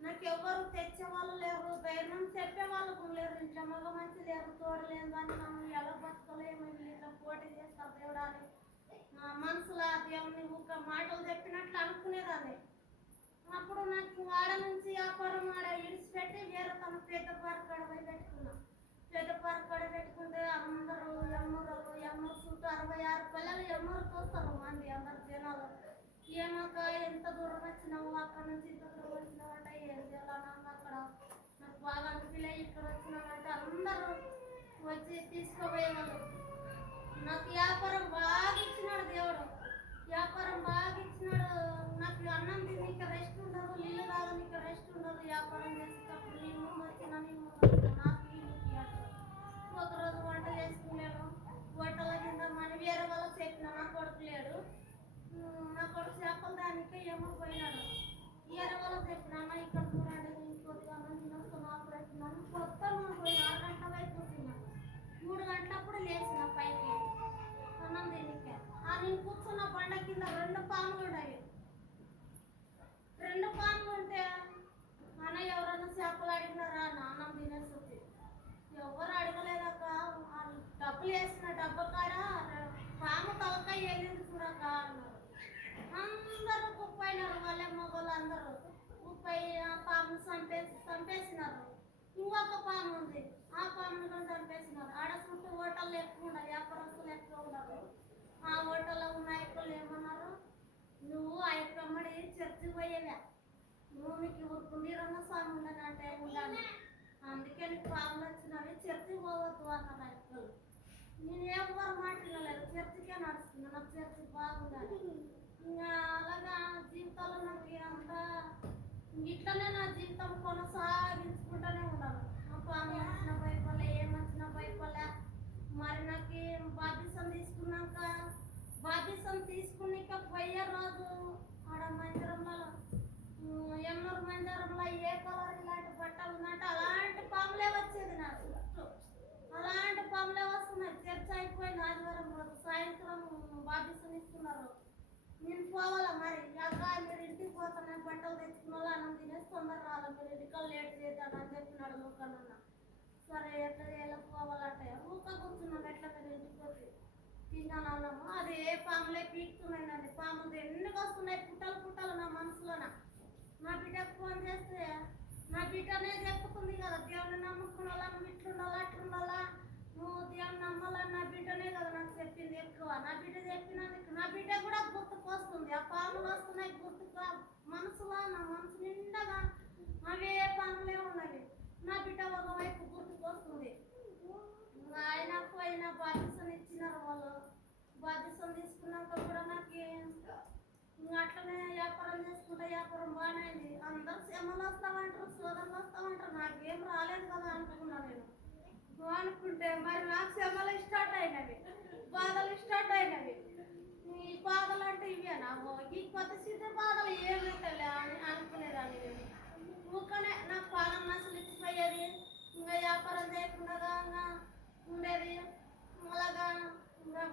నాకు ఎవరు తెచ్చేవాళ్ళు లేరు, ధైర్యం చెప్పేవాళ్ళు కూడా లేరు, ఇంట్లో మగ మంచి లేరు, తోడలేని దాన్ని నన్ను ఎలా బతకలేమో వీళ్ళు ఇట్లా పోటీ చేస్తారు దేవుడా అని మనసులో దేవుని ఊక మాటలు చెప్పినట్లు అనుకునేదాన్ని. అప్పుడు నాకు ఆడ నుంచి వ్యాపారం ఆడ ఇడిచిపెట్టి వేరే తన పెద్ద పార్క్ ఆడ పోయి పెట్టుకున్నా. పెద్ద పార్క్ ఆడ పెట్టుకుంటే అందరూ ఎమ్మరు చుట్టూ 66 పిల్లలు ఎమ్మరు చూస్తారు మంది అందరు జనాలు. ఏమాక ఎంత దూరం వచ్చినావు అక్కడ నుంచి ఇంత దూరం వచ్చినావు అంటే ఏం చేయాలన్నా అక్కడ నాకు బాగా అనిపించలే ఇక్కడ వచ్చినామంటే అందరూ వచ్చి తీసుకుపోయేవాళ్ళు. నాకు వ్యాపారం బాగా ఇచ్చినాడు దేవుడు, వ్యాపారం బాగా ఇచ్చినాడు. నాకు అన్నం తినక రెస్ట్ ఉండదు, నీళ్ళు తాగనీక రెస్ట్ ఉండదు. వ్యాపారం చేసేటప్పుడు నీ ముందు వచ్చిన నాకు నీళ్ళకి అంటారు. ఒకరోజు వంట చేసుకున్నాను, వంటల కింద మన వేరే వాళ్ళకి చెప్పిన నా కొడుకు లేడు, నా కొడుకు చేపల దానికి ఏమో పోయినాడు. వేరే వాళ్ళకి చెప్పిన అన్న ఇక్కడ చూడండి ఇంకొద్దిగా అన్నం తినొస్తాను ఆపరేస్తున్నాను. కొత్త పోయి 6 గంటల వైపు కూర్చున్నాను. 3 గంటలప్పుడు లేచిన పైకి అన్నం తినక. నేను కూర్చున్న బండ కింద 2 పాములు ఉన్నాయి. 2 పాములు ఉంటే అన్న ఎవరన్నా చేపలు అడిగినారా అన్నం తినేసి వచ్చి ఎవరు అడగలేదక్క. డబ్బులు వేసిన డబ్బు కాడ పాము తలకాయ వెళ్ళింది చూడక అన్నారు. అందరూ కుప్పైనారు, వాళ్ళే మగవాళ్ళు అందరూ కుప్పై ఆ పామును చంపేసినారు. ఇంకొక పాము ఉంది, ఆ పామును కూడా చంపేసినారు. ఆడ చుట్టూ హోటళ్ళు ఎక్కువ ఉండాలి, వ్యాపారస్తులు ఎక్కువ ఉండరు. ఆ హోటల్లో ఉన్న ఆయకులు ఏమన్నారు, నువ్వు ఆయకమ్మడి చర్చికి పోయేవా, నువ్వు మీకు ఊరుకుందీరన్న స్వామి ఉండని అంటే ఉండాలి, అందుకే నీకు పాములు వచ్చినవి చర్చికి పోవద్దు అన్నారు ఆయకులు. నేను ఎవరు మాట్లాడలేదు, చర్చికే నడుస్తుంది, నాకు చర్చి బాగుండాలి. ఇంకా అలాగా జీవితంలో నాకు అంతా ఇట్లనే నా జీవితం కొనసాగించుకుంటూనే ఉన్నాను. పాములు వచ్చిన భయపడలే, ఏమొచ్చినా భయపడలే. మరి నాకు బాధ్యసం తీసుకున్నాక పోయే రోజు ఆడ మందిరంలో ఎమ్మూరు మందిరంలో ఏ కలర్ ఇలాంటి బట్టలు ఉందంటే అలాంటి పాములే వచ్చేది నా చుట్టూ, అలాంటి పాములే వస్తున్నాయి. చర్చ అయిపోయింది ఆదివారం రోజు సాయంత్రం బాధ్యసం ఇస్తున్నారు. నేను పోవాలా మరి అక్క మీరు ఇంటికి పోతాను బట్టలు తెచ్చుకున్న వాళ్ళు అన్నం తినేసి తొందర రావాలి, మీరు ఇంటికి లేట్ చేద్దాం అని చెప్పినాడు లోకన్న. సరే ఎట్లా చేయాలి పోవాలంటే ఊక కూర్చున్నాను. ఎట్లా మీరు ఇంటికి వచ్చి తిన్నాను అన్నాము. అది ఏ పాములే పీకుతున్నాయండి, పాములు ఎన్నికి వస్తున్నాయి పుట్టలు నా మనసులోన. నా బిడ్డకు ఫోన్ చేస్తే నా బిడ్డనే చెప్పుకుంది కదా దేవుని నమ్ముకున్న వాళ్ళ నువ్వు ఇట్లుండాలా అట్లుండాలా, నువ్వు దేవుని నమ్మాలని నా బిడ్డనే కదా నాకు చెప్పింది ఎక్కువ. నా బిడ్డ చెప్పినందుకు నా బిడ్డ కూడా గుర్తుకొస్తుంది. ఆ పాములు వస్తున్నాయి గుర్తుగా మనసులో, నా మనసు నిండగా అవే పాములే ఉన్నవి. నా బిడ్డ ఒకవైపు గుర్తుకొస్తుంది. ఆయన పోయిన బాధ్యతను ఇచ్చినారు వాళ్ళు. బాధ్యతను తీసుకున్నాక కూడా నాకు అట్లనే వ్యాపారం చేసుకుంటే వ్యాపారం బాగానే అయింది. అందరు శ్రమలు వస్తామంటారు, సోదరులు వస్తామంటారు, నాకేం రాలేదు కదా అనుకున్నా నేను. అనుకుంటే మరి నాకు శ్రమలు స్టార్ట్ అయినవి, బాధలు స్టార్ట్ అయినవి. ఈ బాధలు అంటే ఇవేనా, ఈ కొత్త సిద్ధ బాధలు ఏమిటలే అని అనుకునేదాన్ని నేను. ఊకనే నాకు పాలన నష్టలు ఇచ్చిపోయేది, ఇంకా వ్యాపారం చేయకుండా ఉండేది. అలాగా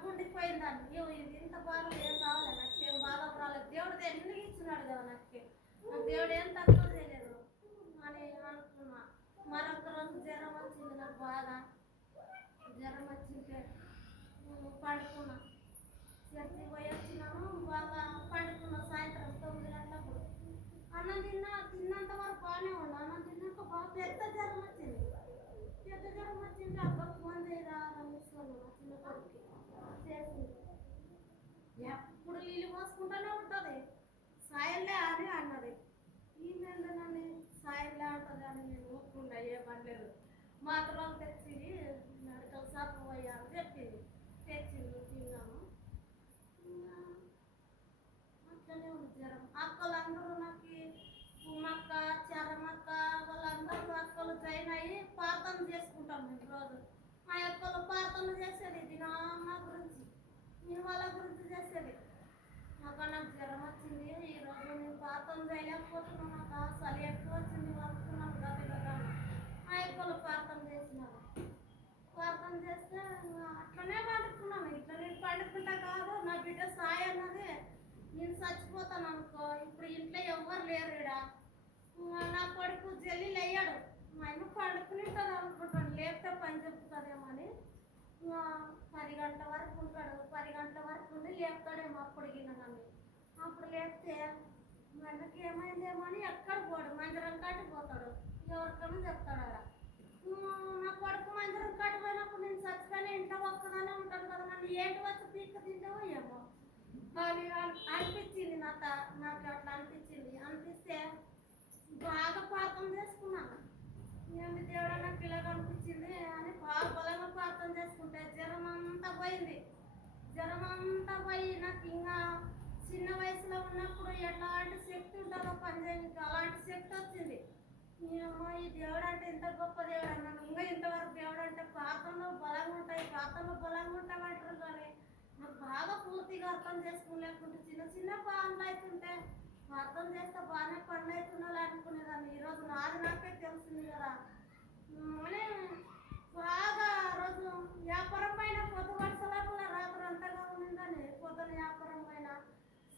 గుండిపోయిందాన్ని. ఇది ఇంత బాధ ఏం రావాలి, నాకు ఏం బాధ రాలేదు, దేవుడు ఎందుకు ఇచ్చినాడు కదా నాకు దేవుడు ఏం తక్కువ చేయలేదు అని అనుకున్నా. మరొక రోజు జ్వరం వచ్చింది నాకు బాగా. జ్వరం వచ్చింటే పండుకున్నా, చర్చికి పోయి వచ్చినాను. బాగా పండుకున్నా. సాయంత్రం 9 గంటలకు అన్నం తిన్నంత వరకు బాగానే ఉన్నా. అన్నం తిన్నాక బాగా పెద్ద జ్వరం వచ్చింది. అబ్బా ఫోన్ చేయరా రమేశ్వరు చిన్న కొడుకు చేసింది. ఎప్పుడు నీళ్ళు పోసుకుంటూనే ఉంటుంది. సాయల్లే అని అన్నది. ఈమెల్లి నన్ను సాయల్లే అంటుంది అని నేను ఊరుకుండా ఏ పర్లేదు. మాత్రలు తెచ్చి మెడికల్ షాప్ పోయాలని చెప్పింది. తెచ్చింది, తిన్నాము. అట్లనే ఉంది జ్వరం. అక్కలందరూ నాకు ఉమ్మక్క చరమక్క వాళ్ళందరూ అక్కలు జాయిన్ అయ్యి ప్రార్థన వాళ్ళ గురించి చేసేది. నాకు జ్వరం వచ్చింది, ఈరోజు నేను ప్రార్థన చేయలేకపోతున్నాను, నాకు చలి ఎక్కువ వచ్చింది, వస్తున్నాను గత గత అయిపోయి ప్రార్థన చేసినాను. ప్రార్థన చేస్తే అట్లనే పండుకున్నాను. ఇట్లా నేను పండుకుంటా కాదు, నా బిడ్డ సాయి అన్నది నేను చచ్చిపోతాను అనుకో. ఇప్పుడు ఇంట్లో ఎవ్వరు లేరు ఈడ. నా కొడుకు జల్లి అయ్యాడు, మా ఆయన పండుకుని ఉంటుంది అనుకుంటాను, లేపితే పని చెప్తుందేమో అని. 10 గంటల వరకు ఉంటాడు, 10 గంటల వరకు ఉండి లేపుతాడేమో అప్పుడు గిన్న నన్ను. అప్పుడు లేపితే మా అన్నకి ఏమైందేమో అని ఎక్కడ పోడు, మందిరం కాటి పోతాడు, ఎవరికైనా చెప్తాడు ఆడ. నా కొడుకు మందిరం కాటి పోయినప్పుడు నేను చచ్చిపోయిన ఇంట్లో ఒక్కదానే ఉంటాను కదా, నన్ను ఏంటి వచ్చి పీక్క తింటావో ఏమో అని అనిపించింది. నాకు అట్లా అనిపిస్తే బాగా పాపం చేసుకున్నాను. ఏమి దేవుడా నాకు ఇలా అనిపించింది అని బాగా బలంగా ప్రార్థన చేసుకుంటే జ్వరం అంతా పోయింది. జ్వరం అంతా పోయి నాకు ఇంకా చిన్న వయసులో ఉన్నప్పుడు ఎట్లాంటి శక్తి ఉంటుందో పనిచేయడానికి అలాంటి శక్తి వచ్చింది. ఏమో ఈ దేవుడు అంటే ఇంత గొప్ప దేవుడు అన్నాను. ఇంకా ఇంతవరకు దేవుడు అంటే ప్రార్థనలో బలంగా ఉంటాయి, ప్రార్థనలో బలంగా ఉంటామంటారు, కానీ నాకు బాగా పూర్తిగా అర్థం చేసుకోలేకుంటే చిన్న చిన్న పనులు అవుతుంటే అర్థం చేస్తే బాగానే పనులు అవుతుండాలి అనుకునేదాన్ని. ఈరోజు నాకే తెలిసింది కదా అని బాగా రోజు వ్యాపారం పైన పొద్దు వరుసలేకుండా రాత్రి అంతగా ఉందని పొద్దున వ్యాపారం పైన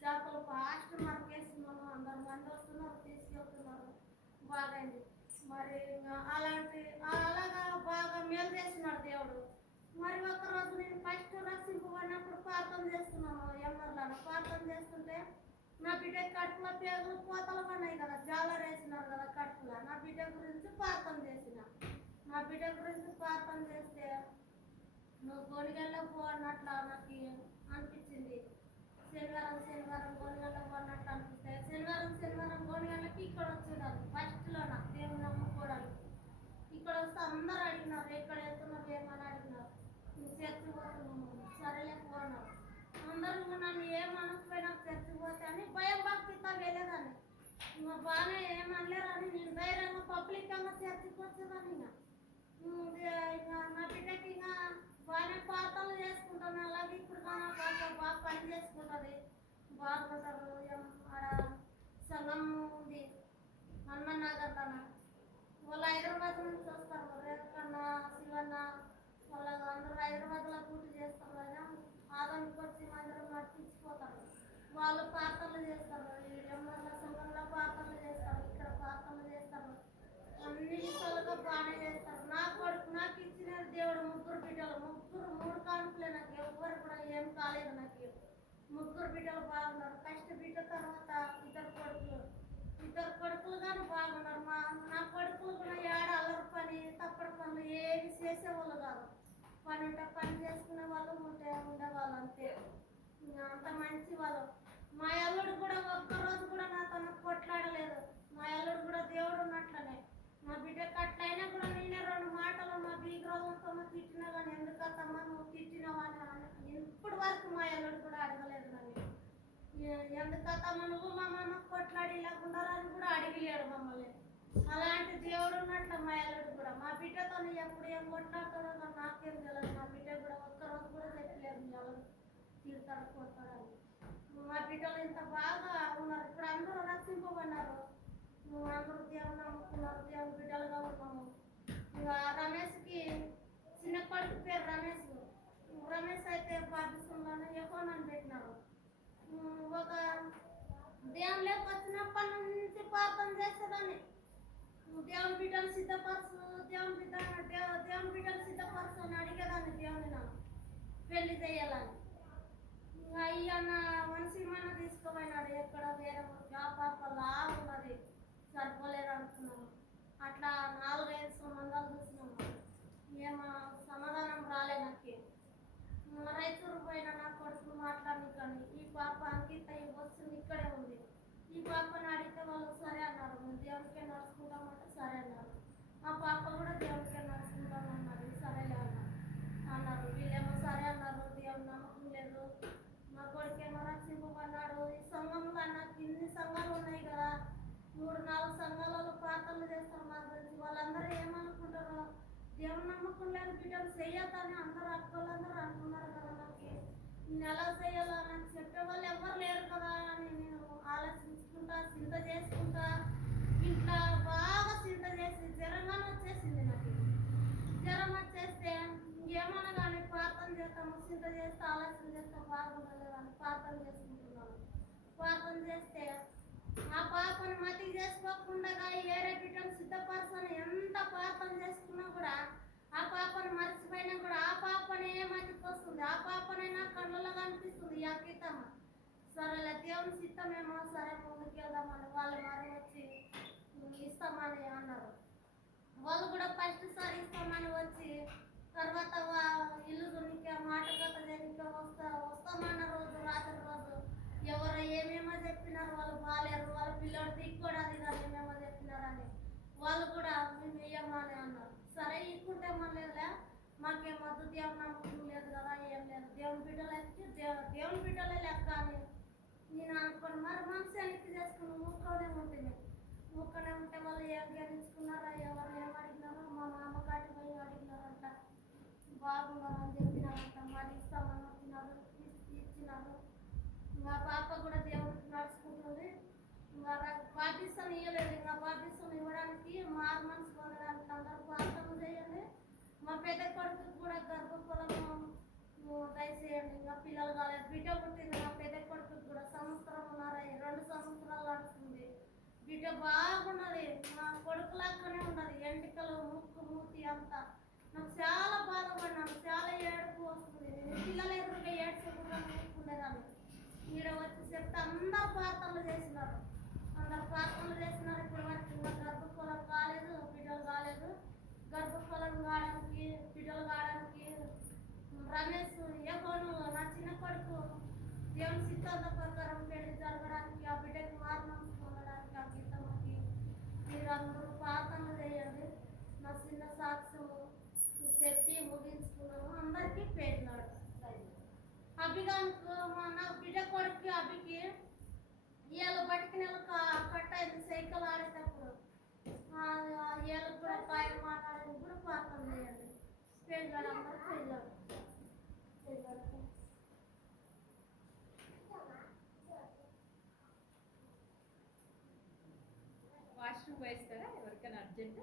చేపలు ఫాస్ట్ మరకేస్తున్నాను, అందరు మంది వస్తున్నారు తీసుకెళ్తున్నారు, బాగైంది. మరి అలాగా బాగా మేలు చేస్తున్నాడు దేవుడు. మరి ఒక్కరోజు నేను ఫస్ట్ రక్షింపబడినప్పుడు ప్రార్థన చేస్తున్నాను, ఎమ్మర్లను ప్రార్థన చేస్తుంటే నా బిడ్డ కడుపులో పేగులు కోతలు పడినాయి కదా, జాలర్ వేసినారు కదా కడుపులో. నా బిడ్డ గురించి ప్రార్థన చేస్తే నువ్వు గొనిగల్లో పో అన్నట్లు నాకు అనిపించింది. శనివారం గొనిగల్లో పోన్నట్లు అనిపిస్తే శనివారం గొనిగల్లకి ఇక్కడ వచ్చేదాన్ని ఫస్ట్లో నాకు దేవుని నమ్ముకోవడానికి. ఇక్కడ వస్తే అందరూ అడిగినారు ఎక్కడ వెళ్తున్నారు ఏమని అడిగినారు. నువ్వు చర్చి పోతున్నావు, సరేలే పోన్నారు. అందరూ నన్ను ఏమనకపోయినా చర్చి పోతే అని భయం భక్తితో వెళ్ళేదాన్ని. ఇంకా బాగానే ఏమనలేరని నేను ధైర్యంగా పబ్లిక్గా చర్చికి వచ్చేదాన్ని. ఇంకా నా బిడ్డకి ఇంకా బాగానే ప్రార్థనలు చేసుకుంటాను. అలాగే ఇప్పుడు బాగా పని చేసుకుంటుంది, బాగుంటారు. ఆడ సంఘం ఉంది హనుమాన్ నగర్ అన్న, వాళ్ళు హైదరాబాద్ నుంచి వస్తారు, రేవకన్న శివన్న వాళ్ళు అందరూ హైదరాబాద్లో పూర్తి చేస్తారు కదా, ఆదానికి వచ్చి మందిరం నడిపించిపోతారు. వాళ్ళు ప్రార్థనలు చేస్తారు, ఈ ఎమ్మెల్యే సంఘంలో ప్రార్థనలు చేస్తారు, ఇక్కడ ప్రార్థనలు చేస్తారు, అన్ని విషయాలుగా బాగానే చేస్తారు. నాకు ఇచ్చిన దేవుడు 3 బిడ్డలు, 3 కానుకలే. నాకు ఎవ్వరు కూడా ఏం కాలేదు. నాకు 3 బిడ్డలు బాగున్నారు. ఫస్ట్ బిడ్డ తర్వాత ఇద్దరు కొడుకులు కానీ బాగున్నారు. నా కొడుకులు కూడా ఏడ అల్లరి పని తప్పుడు పనులు ఏమి చేసేవాళ్ళు కాదు. పని ఉంటే పని చేసుకునే వాళ్ళు ఉండేవాళ్ళు అంతే. అంత మంచి వాళ్ళు. మా అల్లుడు కూడా ఒక్కరోజు కూడా నాతో కొట్లాడలేదు. మా అల్లుడు కూడా దేవుడు ఉన్నట్లనే. మా బిడ్డకు అట్లయినా కూడా నేనే 2 మాటలు మా బీగ్రోజులతో తిట్టినా కానీ ఎందుకమ్మా నువ్వు తిట్టినావా అని ఇప్పటి వరకు మా అల్లుడు కూడా అడగలేదు నన్ను. ఎందుకమ్మా నువ్వు మా అమ్మ కొట్లాడి లేకుండా అని కూడా అడిగలేడు మమ్మల్ని. అలాంటి దేవుడు ఉన్నట్ల మా అల్లుడు కూడా. మా బిడ్డతో ఎప్పుడు ఏం కొట్లాడతాడో నాకేం తెలియదు. మా బిడ్డ కూడా ఒక్కరోజు కూడా చెప్పలేదు మీ అల్లుడు తిడతాడు కొడతాడని. మా బిడ్డలు ఇంత బాగా ఉన్నారు. ఇప్పుడు అందరూ రక్షింపబడినారు, అందరూ దేవుని నమ్ముకున్నారు, దేవుని బిడ్డలుగా ఉన్నాము. ఇంకా రమేష్కి చిన్న కొడుకు పేరు రమేష్ అయితే బాధిస్తుందని యెహోవాను పెట్టినారు. ఒక దేవునిలోకి వచ్చినప్పటి నుంచి ప్రార్థన చేసేదాన్ని, దేవుని బిడ్డలు సిద్ధపరచు అని అడిగేదాన్ని దేవుని నాకు పెళ్లి చేయాలని. అయ్యన్న మనిషిమన్న తీసుకుపోయినాడు ఎక్కడ వేరే జాబ్ లాగా ఉన్నది, సరిపోలేదు అనుకున్నాము. అట్లా 4-5 సంబంధాలు చూసినాము, ఏమో సమాధానం రాలే. నాకు రైతూరు పోయిన నా కొడుకు మాట్లాడి కానీ ఈ పాప అంకిత వస్తుంది ఇక్కడే ఉంది. ఈ పాపని అడిగితే వాళ్ళు సరే అన్నారు, మేము దేవునికే నడుచుకుంటామంటే సరే అన్నారు. ఆ పాప కూడా దేవునికే నడుచుకుంటామన్నారు, సరేలే అన్నారు. వీళ్ళేమో సరే అన్నారు, దేవుని నమ్మకం లేదు. మా కొడుకేమో రక్షింపబడ్డాడు. ఈ సంఘంలో నాకు ఇన్ని సంఘాలు ఉన్నాయి కదా, 3-4 సంఘాలలో ప్రార్థనలు చేస్తారు మా గురించి. వాళ్ళందరూ ఏమనుకుంటారో, దేవుని నమ్మకం లేని బిడ్డలు చెయ్యొద్దని అందరూ అక్కలందరూ అంటున్నారు కదా. నాకు నేను ఎలా చేయాలో నాకు చెప్పే వాళ్ళు ఎవరు లేరు కదా అని నేను ఆలోచించుకుంటా చింత చేసుకుంటా ఇంట్లో బాగా చింత చేసి జ్వరంగానే వచ్చేసింది నాకు. జ్వరం వచ్చేస్తే ఏమన్నా కానీ ప్రార్థన చేస్తాము, చింత చేస్తే ఆలోచన చేస్తే బాగుండదు అని ప్రార్థన చేసుకుంటున్నాను. ప్రార్థన చేస్తే ఆ పాపను మతి చేసుకోకుండా ఏరే బిడ్డను సిద్ధపరచని ఎంత ప్రార్థన చేసుకున్నా కూడా ఆ పాపను మర్చిపోయినా కూడా ఆ పాపనే మతికి వస్తుంది. ఆ పాపనే నా కళ్ళలో కనిపిస్తుంది. ఆ గీతమ్మ సరేలే దేవుని సిద్ధమేమో సరే ముందుకు వెళ్దామని వాళ్ళు మరి వచ్చి ఇస్తామని అన్నారు. వాళ్ళు కూడా ఫస్ట్ సారి ఇస్తామని వచ్చి తర్వాత ఇల్లు దున్నికే మాట కథ జరిగితే వస్తామన్న రోజు రాత్రి రోజు ఎవరు ఏమేమో చెప్పినారు, వాళ్ళు బాగాలేరు, వాళ్ళ పిల్లలు దిక్కుడా అది ఏమేమో చెప్పినారని వాళ్ళు కూడా మేము ఇయ్యమని అన్నారు. సరే ఇక్కుంటే మనలేదులే, మాకేమొద్దు దేవుని నమ్మకం లేదు కదా, ఏం లేదు, దేవుని బిడ్డలు అయితే దేవుని బిడ్డలే లెక్క అని నేను అనుకోను. మరి మనసు వెనక్కి చేసుకుని ఊరుకోనే ఉంటుంది. ఊరుకోనే ఉంటే వాళ్ళు ఏం గెలించుకున్నారా, ఎవరు ఏం అడిగినారో మా మామ కాటి పోయి అడిగినారంట, బాగున్నారని చెప్పినారంట. మరి ఇస్తామని వచ్చినారు, ఇచ్చినారు. మా పాప కూడా దేవుడికి నడుచుకుంటుంది. ఇంకా బాప్టిజం ఇవ్వలేదు. ఇంకా బాప్టిజం ఇవ్వడానికి మారు మనసు పొందడానికి అందరూ ప్రార్థన చేయండి. మా పెద్ద కొడుకు కూడా గర్భఫలము దయచేయండి. ఇంకా పిల్లలు కాలేదు, బిడ్డ పుట్టింది. మా పెద్ద కొడుకు కూడా సంవత్సరం ఉన్నారా, 2 సంవత్సరాలు నడుస్తుంది. బిడ్డ బాగున్నది, మా కొడుకు లాగానే ఉన్నది, ఎంటికలు ముక్కు మూతి అంతా. నాకు చాలా బాధపడినాను, చాలా ఏడుపు వస్తుంది. నేను పిల్లలు ఎదురుగా ఏడ్చకుండా ఉండేదాన్ని. ఈడ వచ్చి చెప్తే అందరూ ప్రార్థనలు చేసినారు, అందరు ప్రార్థనలు చేసినారు. ఇప్పుడు వరకు ఇంకా గర్భఫలం కాలేదు, బిడ్డలు కాలేదు. గర్భఫలం కావడానికి బిడ్డలు కావడానికి రమేష్ యెహోను నా చిన్న కొడుకు దేవుని సిద్ధాంత ప్రకారం పెళ్లి జరగడానికి ఆ బిడ్డకి మారణం పొందడానికి ఆ గీతమ్మకి మీరు అందరూ ప్రార్థనలు చేయండి. నా చిన్న సాక్ష్యము చెప్పి ముగించుకున్నాను. అందరికీ పేర్లాడు అభిగానికి నా బిడ్డ కొడుకు అభికి ఏళ్ళు బతికి నెల కట్టయింది సైకిల్ ఆడేటప్పుడు. ఏళ్ళు కూడా పాయ మాట్లాడేది కూడా ప్రార్థన చేయండి. పేర్లాడు అందరూ పేర్లాడు. వాష్రూమ్ పోయిస్తారా? ఎవరికైనా అర్జెంట్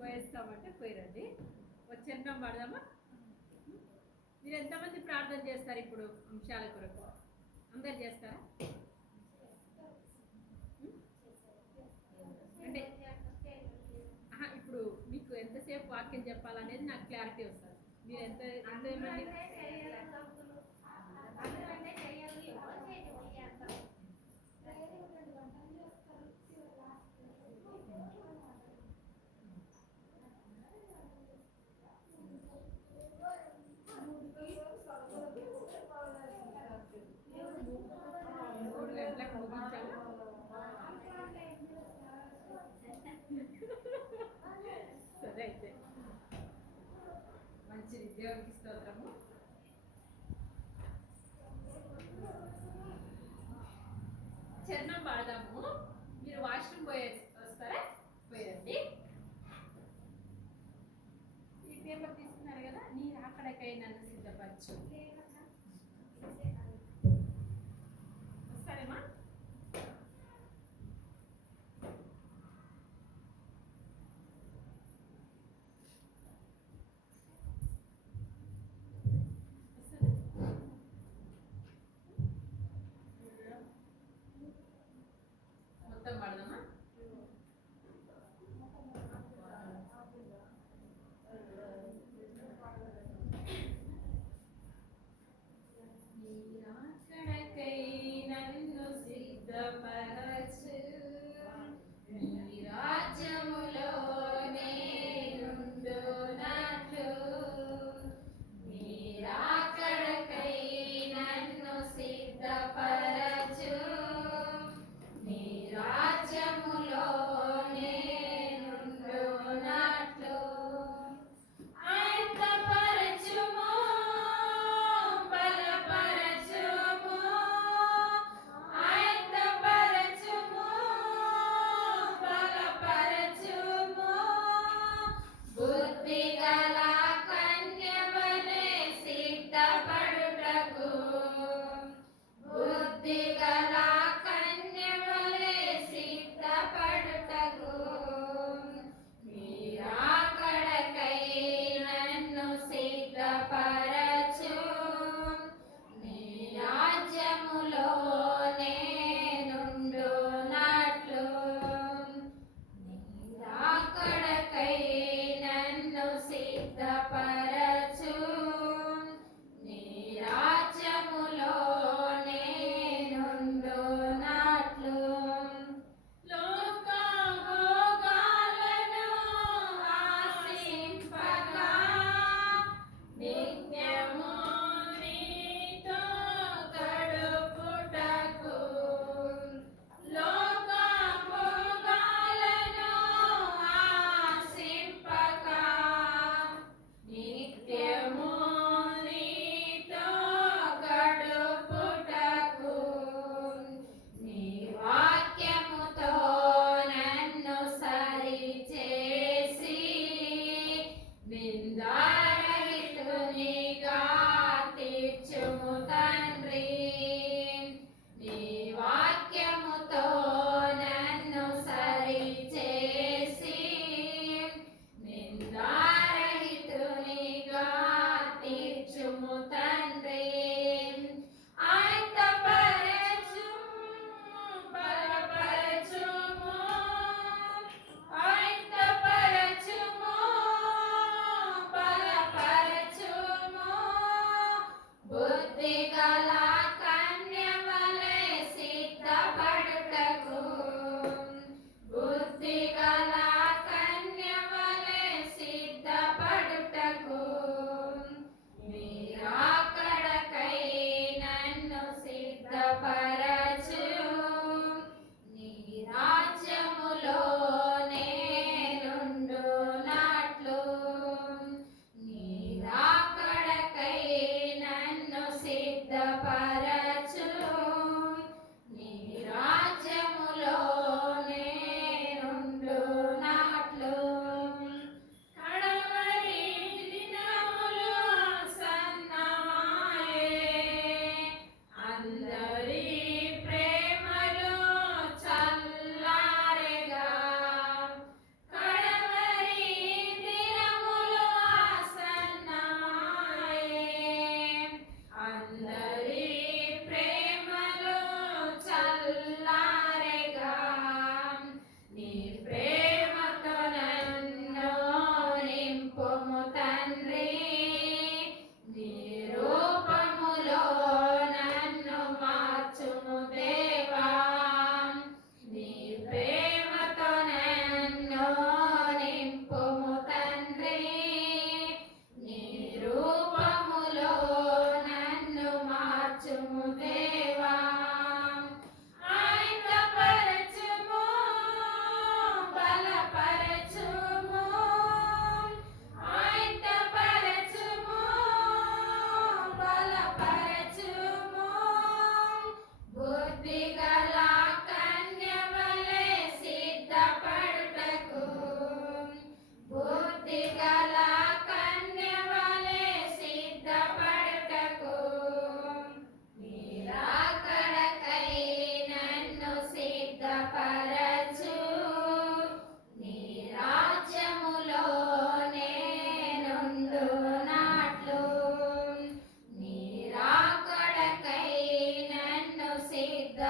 పోయిస్తామంటే పోయిరండి. వచ్చేద్దాం పడదామా? మీరు ఎంతమంది ప్రార్థన చేస్తారు ఇప్పుడు అంశాల కొరకు? అందరు చేస్తారా? అంటే ఇప్పుడు మీకు ఎంతసేపు వాక్యం చెప్పాలనేది నాకు క్లారిటీ వస్తుంది. మీరు ఎంతమంది సరే అయితే మంచిది. దేవుడికి స్తోత్రము. చరణం పాడదాము. మీరు వాష్రూమ్ వస్తారా? పోయండి. ఈ పేపర్ తీసుకున్నారు కదా, నీ అక్కడికై నన్ను సిద్ధపరచు. వస్తారేమా? మొత్తం పడదామా?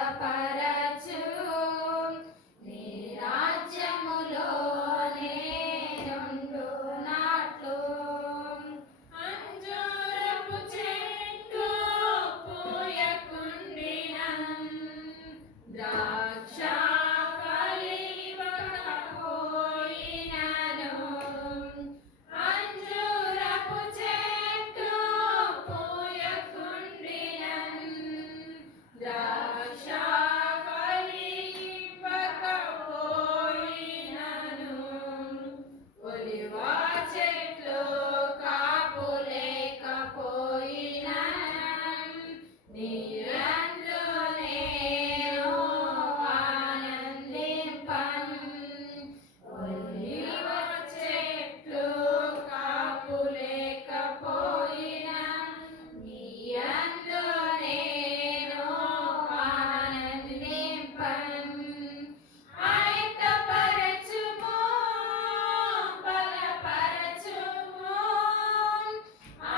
సిద్ధపరచు నీ రాజ్యములోనే నుండు నాట్లు అంజూరపు చెట్టు పూయకుండినన్ ద్రాక్ష ఫలింపకపోయినను అంజూరపు చెట్టు పూయకుండినన్ ద్రాక్ష ఫలింపకపోయినను ఒలివ చెట్లు కాపు లేకపోయినా నీరందు నేను ఆనందింపన్ ఒలివ చెట్లు కాపు లేకపోయినా నీయందు నేను ఆనందింపన్ ఆయత్తపరచుము బలపరచుము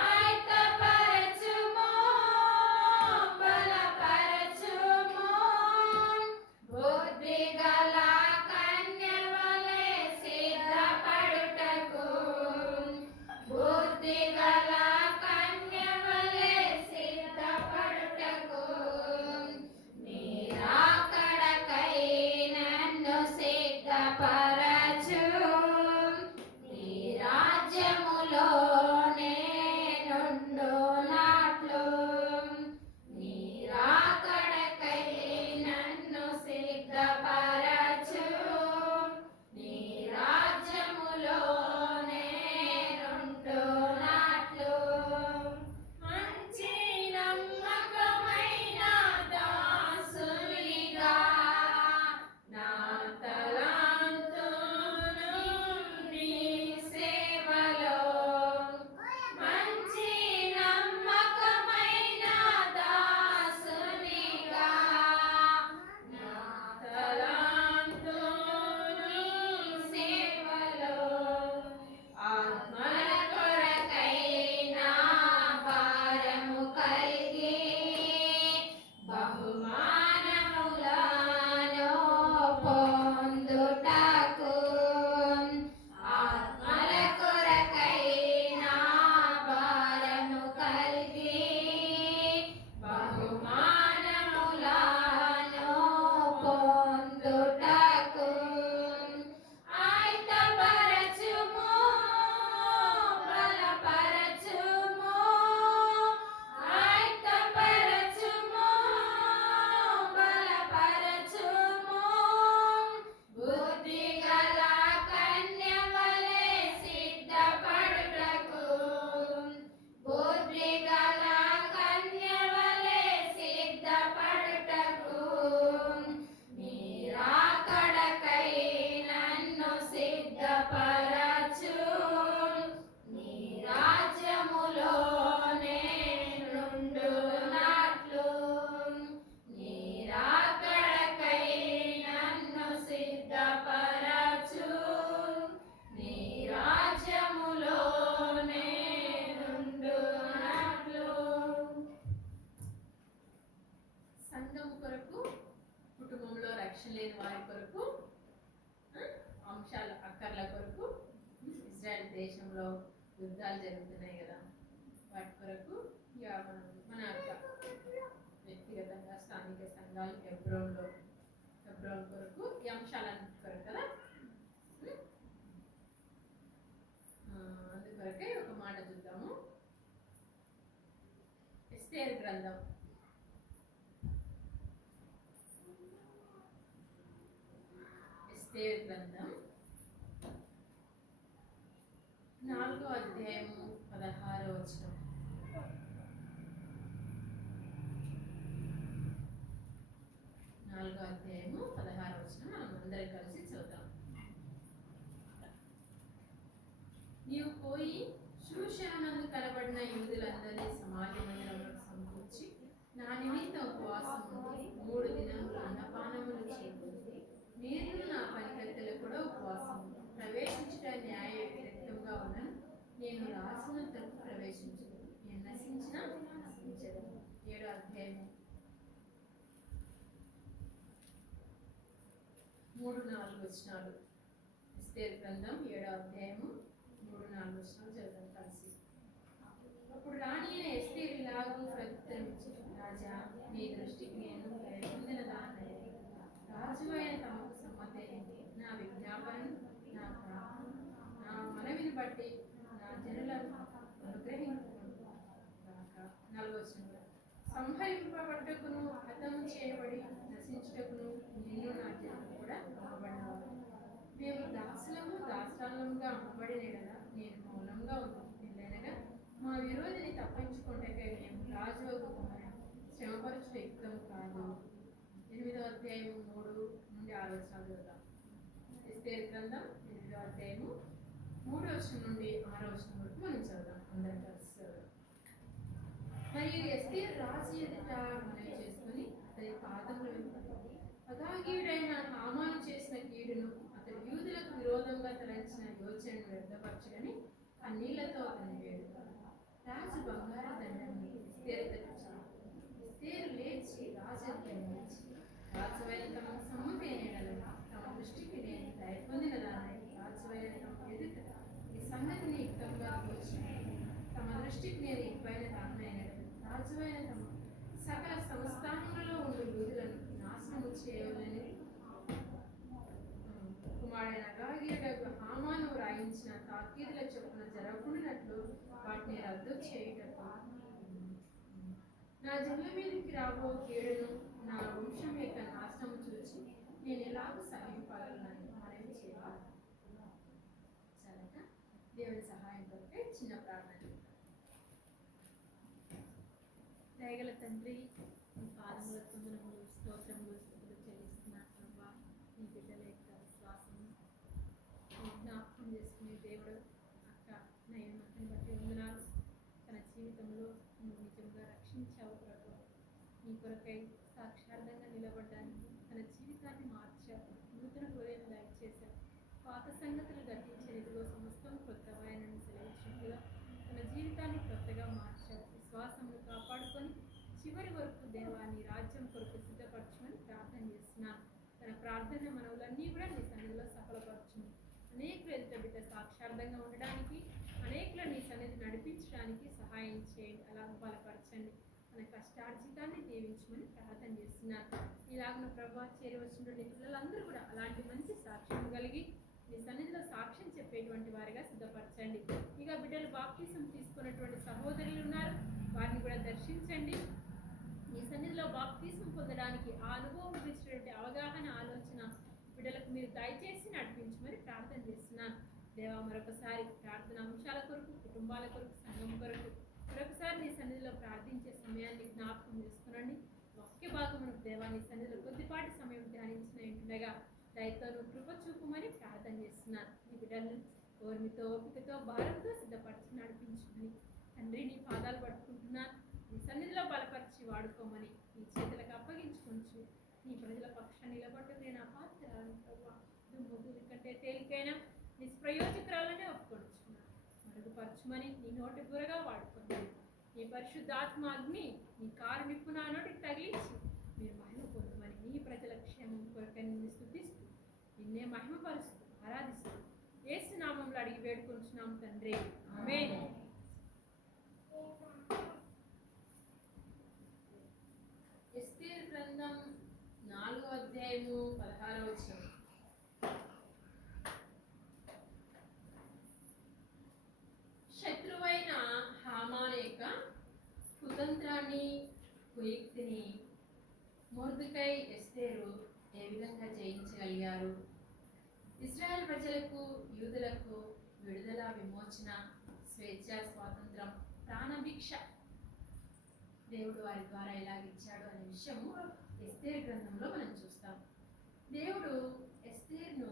ఆయత్తపరచుము బలపరచుము బుద్ధిగల కన్యవలె సిద్ధపడుటకు బుద్ధిగల కన్యవలె సిద్ధపడుటకు నీరాకడకై నన్ను సిద్ధపరచు నీ రాజ్యములోనే నుండు నాట్లు నీరాకడకై నన్ను సిద్ధపరచు నీ రాజ్యములోనే నుండు నాట్లు మంచి నమ్మకమైన దాసునిగా నా తలాంతును నీ సేవలో మంచి నమ్మకమైన దాసునిగా నా తలాంతును నీ సేవలో ఆత్మల కొరకై నా భారము కలిగి బహుమానములను పొందుటకు ఆత్మల కొరకై నా భారము కలిగి బహుమానములను పొందుటకు ఆయత్తపరచుము బలపరచుము ఆయత్తపరచుము బలపరచుము బుద్ధిగల కన్యవలె సిద్ధపడుటకు బుద్ధిగల కన్యవలె సిద్ధపడుటకు నీరాకడకై నన్ను సిద్ధపరచు నీ రాజ్యములోనే నుండు నాట్లు నీరాకడకై నన్ను సిద్ధపరచు నీ రాజ్యములోనే నుండు నాట్లు సంఘం కొరకు కుటుంబంలో రక్షణ లేని వారి కొరకు అంశాల అక్కర్ల కొరకు ఇజ్రాయెల్ దేశంలో యుద్ధాలు జరుగుతున్నాయి కదా వాటి కొరకు ఇక మన వ్యక్తిగతంగా స్థానిక సంఘాలు హెబ్రోన్ కొరకు ఈ అంశాలన్నిటి కొరకు కదా అందుకొరకే ఒక మాట చూద్దాము. ఎస్తేరు గ్రంథం ఎస్తేరు గ్రంథం 4వ అధ్యాయము 16వ వచనం. మనం అందరం కలిసి చదువుతాం. నీవు పోయి శూషానందు కనబడిన యూదులందరినీ సమాజ మందిరంలో సమకూర్చి నా నిమిత్తం ఉపవాసం ఉండి 3 దినములు అన్నపానములు చేకూర్చి మీరు నా పనికత్తెలు కూడా ఉపవాసం ప్రవేశించుట న్యాయ విరుద్ధంగా ఉన్నను. నేను రాసినంతకు ప్రవేశించదు, నేను నశించిన నశించదు. 7వ అధ్యాయము 3-4 వచనాలు. ఎస్తేరు గ్రంథం 7వ అధ్యాయము 3-4 వచనాలు చదువుతాం కలిసి. అప్పుడు రాణి అయిన ఎస్తేరు ఇలాగూ ప్రత్యుత్తరమిచ్చెను, రాజా, మీ దృష్టికి నేను పొందిన దాన్ని రాజు అయిన తమకు సమ్మతైంది. నా విజ్ఞాపనను, నా ప్రార్థన, నా మనవిని బట్టి నా జనులను అనుగ్రహించును గాక. 4వ వచనం, సంహరింపబడ్డకును హతము చేయబడి నశించుటకును నిన్ను నా జనులు కూడా అమ్మబడినవారు. మేము దాసులము దాసాలముగా అమ్మబడిన ఎడల నేను మౌనంగా ఉన్నాను. ఎల్లనగా మా విరోధిని తప్పించుకుంటకై మేము రాజువకు శ్రమపరచుట యుక్తం కాదు. 8వ అధ్యాయం 3-6 వచనాలు చదువుతాం. ఎస్తేరు గ్రంథం 8వ అధ్యాయము 3వ వచనం నుండి 6వ వచనం వరకు మనం చదువుదాం. అందరం కలిసి చదువుదాం. మరియు ఎస్తేరు రాజు ఎదుట మనవి చేసుకుని అతని పాదముల వెంట అగాగీయుడైన హామాను చేసిన కీడును, అతడు యూదులకు విరోధంగా తలంచిన యోచనను వ్యర్థపరచులని కన్నీళ్లతో అతని వేడుకొనెను. రాజు బంగారు దండను ఎస్తేరు తెచ్చాడు. ఎస్తేరు లేచి రాజు ఎదుట నిలిచి, రాజువైన తమకు సమ్మతైన యెడల తమ దృష్టికి నేను దయ పొందిన దాన్ని రాజువైన తమ ఎదుట ఈ సంగతిని యుక్తంగా తోచినది. తమ దృష్టికి నేను ఇవ్వైన దాన్నైన రాజువైన తమ సకల సంస్థానములలో ఉండు యూదులను నాశనము చేయవలని కుమారుడైన అగాగీయుడగు హామాను వ్రాయించిన తాకీదుల చొప్పున జరగకుండానట్లు వాటిని రద్దు చేయుటకు నా జనుల మీదకి రాబో కీడును, నా వంశం యొక్క నాశనము చూచి నేను ఎలాగూ సహింపగలనని మనవి చేయాలి. సరేనా? దేవుని సహాయం కొరకే చిన్న ప్రార్థన. దయగల తండ్రి, మీ పాదముల వందనములు, స్తోత్రములు, స్తుతులు చెల్లిస్తున్నాను ప్రభా. మీ బిడ్డల యొక్క విశ్వాసము జ్ఞాపకం చేసుకునే దేవుడు అక్క నయమతని బట్టి వందనాలు. తన జీవితంలో నువ్వు నిజంగా రక్షించావు ప్రభు. నీ కొరకై సాక్షార్థంగా నిలబడడానికి తన జీవితాన్ని మార్చావు. నూతన హృదయం దయచేశావు. పాత సంగతులు గతించిన ఇదిగో సమస్తం కొత్తవాయనని సెలవిచ్చినట్లుగా తన జీవితాన్ని కొత్తగా మార్చావు. విశ్వాసమును కాపాడుకొని చివరి వరకు దేవాన్ని రాజ్యం కొరకు సిద్ధపరచమని ప్రార్థన చేస్తున్నాను. తన ప్రార్థన మనవులన్నీ కూడా నీ సన్నిధిలో సఫలపరచును. అనేకులు ఎదుట బిడ్డ సాక్షార్థంగా ఉండడానికి, అనేకులు నీ సన్నిధి నడిపించడానికి సహాయం చేయండి. అలా బలపరచండి. మన కష్టార్జితాన్ని దీవించమని ప్రార్థన చేస్తున్నాను. ఇలాగున ప్రభా చేరి వచ్చిన నీ పిల్లలందరూ కూడా అలాంటి మంచి సాక్ష్యం కలిగి నీ సన్నిధిలో సాక్ష్యం చెప్పేటువంటి వారిగా సిద్ధపరచండి. ఇక బిడ్డలు బాప్తిసం తీసుకున్నటువంటి సహోదరులు ఉన్నారు, వారిని కూడా దర్శించండి. నీ సన్నిధిలో బాప్తిసం పొందడానికి ఆ అనుభవం గురించినటువంటి అవగాహన, ఆలోచన బిడ్డలకు మీరు దయచేసి నడిపించమని ప్రార్థన చేస్తున్నాను. దేవా, మరొకసారి ప్రార్థన అంశాల కొరకు, కుటుంబాల కొరకు, సంఘం కొరకు మరొకసారి నీ సన్నిధిలో ప్రార్థించే సమయాన్ని జ్ఞాపకం చేసుకునండి. వాక్య భాగమును దేవా నీ సన్నిధిలో కొద్దిపాటి సమయం ధ్యానించిన ఇంటుండగా దయతోను కృప చూపమని ప్రార్థన చేస్తున్నాను. నీ బిడ్డలను ఓర్మితో, ఓపికతో, భారంతో సిద్ధపరిచి నడిపించమని తండ్రి నీ పాదాలు పట్టుకుంటున్నాను. నీ సన్నిధిలో బలపరిచి వాడుకోమని నీ చేతులకు అప్పగించుకొంచు. నీ ప్రజల పక్షాన్ని నిలబడ్డకు నేను అపాత్రాలను ప్రభావ దుమ్ముదురి కంటే తేలికైనా నిష్ప్రయోజకురాలనే ఒప్పుకొంచున్నాను. మరుగుపరచుమని నీ నోటి బురగా వాడుకోండి. నీ పరిశుద్ధాత్మ అగ్ని నీ కారు నిప్పు నా నోటికి తగిలించి మీరు మహిమ పొందమని నీ ప్రజల క్షేమం కొరకై నిన్ను స్తుతిస్తూ నిన్నే మహిమపరుస్తూ ఆరాధిస్తూ యేసు నామములో అడిగి వేడుకొంచున్నాం తండ్రి, ఆమేన్. ఎస్తేరు గ్రంథం 4వ అధ్యాయము 16వ వచనం. శత్రువైన హామాను యొక్క కుతంత్రాన్ని, కుయుక్తిని మొర్దెకై, ఎస్తేరు ఏ విధంగా జయించగలిగారు? ఇశ్రాయేల్ ప్రజలకు, యూదులకు విడుదల, విమోచన, స్వేచ్ఛ, స్వాతంత్రం, ప్రాణభిక్ష దేవుడు వారి ద్వారా ఎలాగిచ్చాడు అనే విషయము ఎస్తేరు గ్రంథంలో మనం చూస్తాం. దేవుడు ఎస్తేరును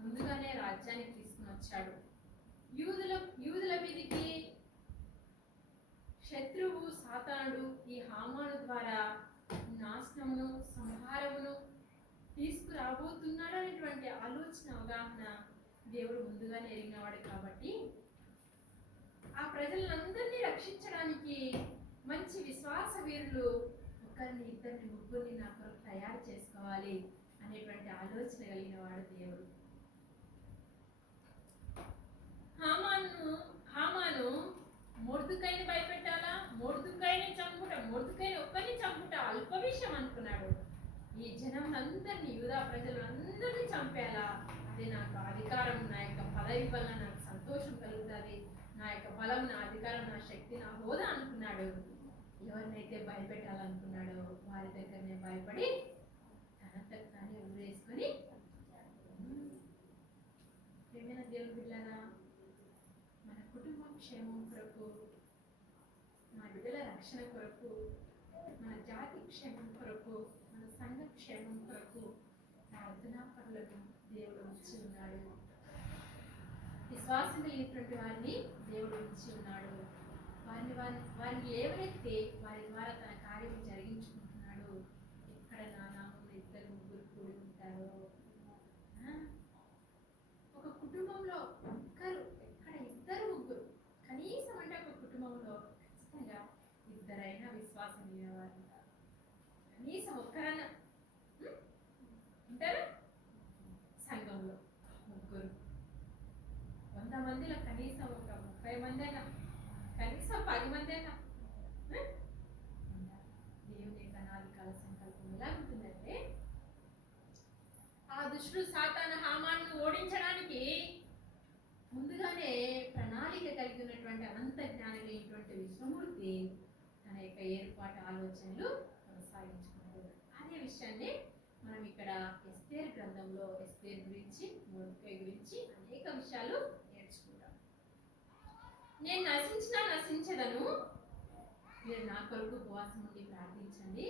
ముందుగానే రాజ్యానికి తీసుకుని వచ్చాడు. యూదుల మీదికి శత్రువు సాతానుడు ఈ హామాను ద్వారా నాశనమును, సంహారమును తీసుకురాబోతున్నాడు అనేటువంటి ఆలోచన, అవగాహన దేవుడు ముందుగానే ఎరిగినవాడు. కాబట్టి ఆ ప్రజలందరినీ రక్షించడానికి మంచి విశ్వాస వీరులు ఒకరిని, ఇద్దరిని, ముగ్గురిని నా కొరకు తయారు చేసుకోవాలి. అనేటువంటి ఆలోచన కలిగిన వాడు దేవుడు. హామాను మొర్దుకైని భయపెట్టాలా, మొర్దుకైని చంపుట, మొర్దుకైని ఒక్కరిని చంపుట అల్ప విషయం అనుకున్నాడు. ఈ జనం అందరినీ, యూదా ప్రజలందరినీ చంపేలా, అదే నాకు అధికారం, నా యొక్క పదవి వల్ల నాకు సంతోషం కలుగుతుంది, నా యొక్క బలం, నా అధికారం, నా శక్తి, నా హోదా అనుకున్నాడు. ఎవరినైతే భయపెట్టాలనుకున్నాడో వారి దగ్గరనే భయపడి తనంతట తానే ఊరేసుకొని, ప్రేమైన దేవుని బిడ్డలారా, మన కుటుంబం క్షేమం కొరకు, మన బిడ్డల రక్షణ కొరకు, మన జాతి క్షేమం కొరకు, మన సంఘ క్షేమం కొరకు ప్రార్థనా పనులను దేవుడు ఉంచి ఉన్నాడు. విశ్వాసం కలిగినటువంటి వారిని దేవుడు ఉంచి ఉన్నాడు. వారిని లేవనెత్తి వారి ద్వారా తన కార్యం జరిగించుకుంటున్నాడు. ఎక్కడ నా నామంలో 2-3 కూడి ఉంటారో, ఒక కుటుంబంలో ఎక్కడ 2-3 కనీసం అంటే ఒక కుటుంబంలో ఖచ్చితంగా 2 విశ్వాసం లేనివారు ఉంటారు. కనీసం ఒక్కరన్నా ఉంటారా? సంఘంలో 3, 100 మందిలో కనీసం ఒక 30 మంది అయినా, కనీసం 10 మంది అయినా దేవుని యొక్క అనాదికాల సంకల్పం ఎలా ఉంటుందంటే, ఆ దుష్టుడు సాతాను హామాను ఓడించడానికి ముందుగానే ప్రణాళిక కలిగి ఉన్నటువంటి అనంత జ్ఞానం లేనటువంటి విష్ణుమూర్తి తన యొక్క ఏర్పాటు ఆలోచనలు కొనసాగించుకున్నాడు. అదే విషయాన్ని మనం ఇక్కడ ఎస్తేరు గ్రంథంలో ఎస్తేరు గురించి, మొర్దెకై గురించి అనేక విషయాలు నేర్చుకుంటాం. నేను నశించదను, మీరు నా కొరకు ఉపవాసం ఉండి ప్రార్థించండి,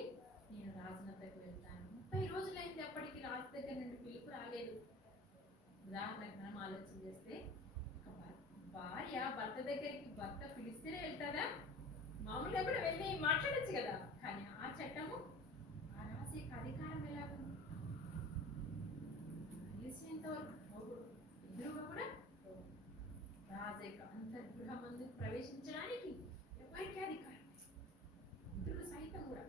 నేను రాజు వద్దకు వెళ్తాను. 30 రోజులైంది, అప్పటికి రాజు దగ్గర నుండి పిలుపు రాలేదు. ఉదాహరణకు మనం ఆలోచన చేస్తే, భార్య భర్త దగ్గరికి భర్త పిలిస్తేనే వెళ్తారా? మామూలుగా కూడా వెళ్ళి మాట్లాడచ్చు కదా. కానీ ఆ చట్టము, ఆ రాజు యొక్క అధికారం ఎలా ఉంది? పిలిచేంత వరకు ఎదురుగా కూడా రాజు యొక్క అంతర్గృహ మందు ప్రవేశించడానికి ఎవరికి అధికారం? ఇతరులు సైతం కూడా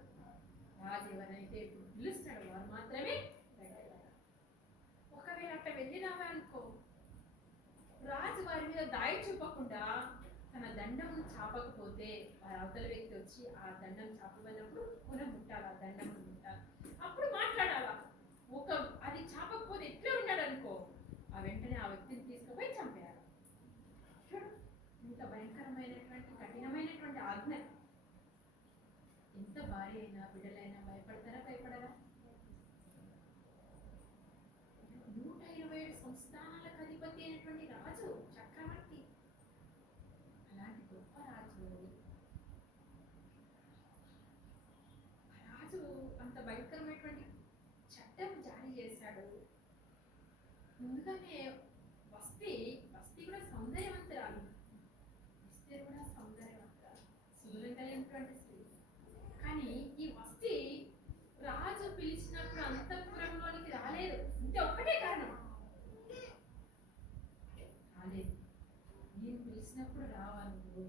రాజు ఎవరైతే ఇప్పుడు పిలుస్తాడో వారు మాత్రమే వెళ్ళగలరు. ఒకవేళ అట్లా వెళ్ళినావా అనుకో, రాజు వారి మీద దాయి చూపకుండా తన దండమును చాపకపోతే వారి అవతల వ్యక్తి వచ్చి ఆ దండం చాపబడినప్పుడు ముట్టాలి, ఆ దండమును ముట్టాలి, అప్పుడు మాట్లాడాలా. అది చాపకపోతే ఎట్లా ఉన్నాడు అనుకో, ఆ వెంటనే ఆ వ్యక్తిని తీసుకుపోయి చంపేయాలి. ఇంత భయంకరమైనటువంటి కఠినమైనటువంటి ఆజ్ఞ. ఎంత భార్య అయినా బిడ్డలైనా భయపడతారా? భయపడరా? 127 సంస్థానాలకు అధిపతి అయినటువంటి రాజు, చక్రవర్తి, అలాంటి గొప్ప రాజు. ఆ రాజు అంత భయంకరమైనటువంటి చట్టం జారీ చేశాడు. ముందుగానే వస్తీ కూడా సౌందర్యవంతురాలు, వస్తే కూడా సౌందర్యవంతురాలు, సుందరం కలిగినటువంటి స్త్రీ. కానీ ఈ వస్తీ రాజు పిలిచినప్పుడు అంతఃపురంలోనికి రాలేదు. ఇంతే ఒక్కటే కారణం, రాలేదు. నేను పిలిచినప్పుడు రావా నువ్వు?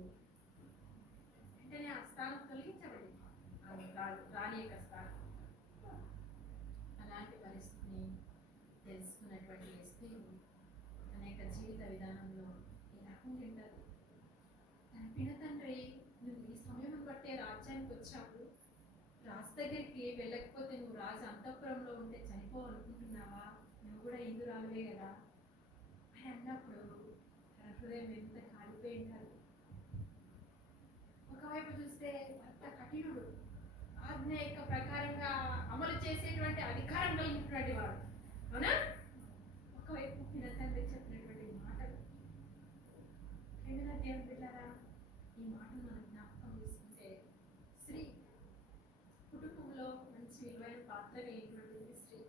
వెంటనే ఆ స్థానం తొలగించబడింది, రాణి యొక్క స్థానం. అలాంటి పరిస్థితిని తెలుసుకున్నటువంటి ఎస్తేరు తన యొక్క జీవిత విధానంలో ఈ రకంగా ఉంటారు. తన పినతండ్రి, నువ్వు ఈ సమయం బట్టే రాజ్యానికి వచ్చావు, రాజు దగ్గరికి వెళ్ళకపోతే నువ్వు రాజు అంతఃపురంలో ఉంటే చనిపోవాలనుకుంటున్నావా? నువ్వు కూడా ఇందురాలువే కదా అని అన్నప్పుడు తన హృదయం ఎంత కాలిపోయి ఉంటారు. ఒకవైపు చూస్తే భర్త కఠినుడు, ఆజ్ఞ యొక్క ప్రకారంగా అమలు చేసేటువంటి అధికారం కలిగినటువంటి వాడు, అవునా? ఒకవైపు పినతండ్రి చెప్పినటువంటి మాటలు. ఏమైనా దేవుని బిడ్డలారా, ఈ మాటలు మనం జ్ఞాపకం చేసుకుంటే, స్త్రీ కుటుంబంలో మంచి విలువైన పాత్ర వేయటువంటి స్త్రీ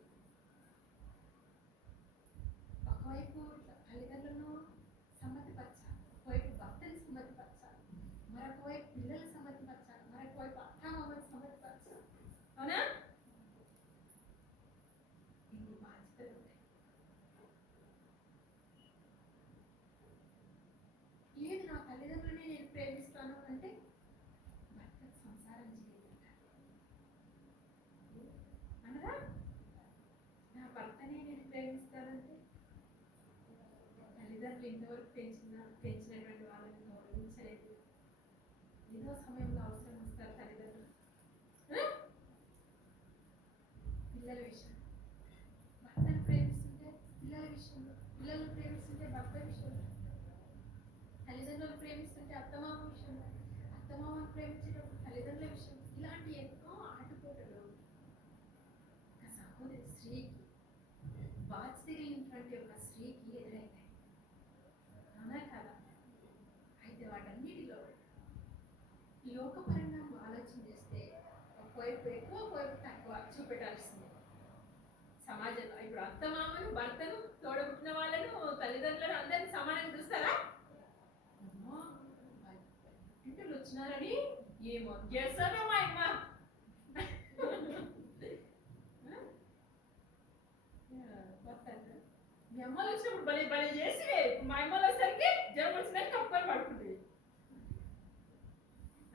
ఒకవైపు తల్లిదండ్రులను సమ్మతిపరచాలి, ఒకవైపు భర్తని సమ్మతిపరచాలి, మరొక వైపు పిల్లలు సమ్మతిపరచాలి, మరొక వైపు అత్తామామని సమ్మతిపరచాలి, అవునా? ఇన్ని బాధ్యతలు ఉంటాయి. లేదు, నా తల్లిదండ్రులని నేను ప్రేమిస్తాను అంటే భర్తకు సంసారం చేయాలి అనరా? నా తల్లిదండ్రులు ఇంతవరకు పెంచినటువంటి వాళ్ళని గౌరవించలేదు. ఏదో సమయంలో అవసరం వస్తారు తల్లిదండ్రులు. పిల్లల విషయం, భర్తను ప్రేమిస్తుంటే పిల్లల విషయంలో, పిల్లలు ప్రేమిస్తుంటే భర్త విషయంలో, తల్లిదండ్రులు ప్రేమిస్తుంటే అత్తమామ విషయంలో, అత్తమామను ప్రేమించేటప్పుడు తల్లిదండ్రుల విషయం, ఇలాంటి ఎన్నో ఆటుపోటలు ఒక సహోదరి స్త్రీకి, బాధ్యతగిలినటువంటి ఒక స్త్రీకి ఎదురైతాయి. అవునా కదా? అయితే వాటన్నిటిలో లోకపరంగా ఆలోచన చేస్తే ఒకవైపు ఎక్కువ, ఒకవైపు తక్కువ చూపెట్టాల్సింది సమాజంలో. ఇప్పుడు అత్తమామను, భర్తను, తోడబుట్టిన వాళ్ళను, తల్లిదండ్రులను అందరినీ సమానంగా చూస్తారా? అమ్మో, ఇంటికి వచ్చినారని ఏమో చేస్తారో మా అమ్మ. మీ అమ్మలు వచ్చినప్పుడు బలి బలి చేసి మా అమ్మలు వచ్చేసరికి జ్వరం వచ్చినాక కప్పుకొని పడుకుంటుంది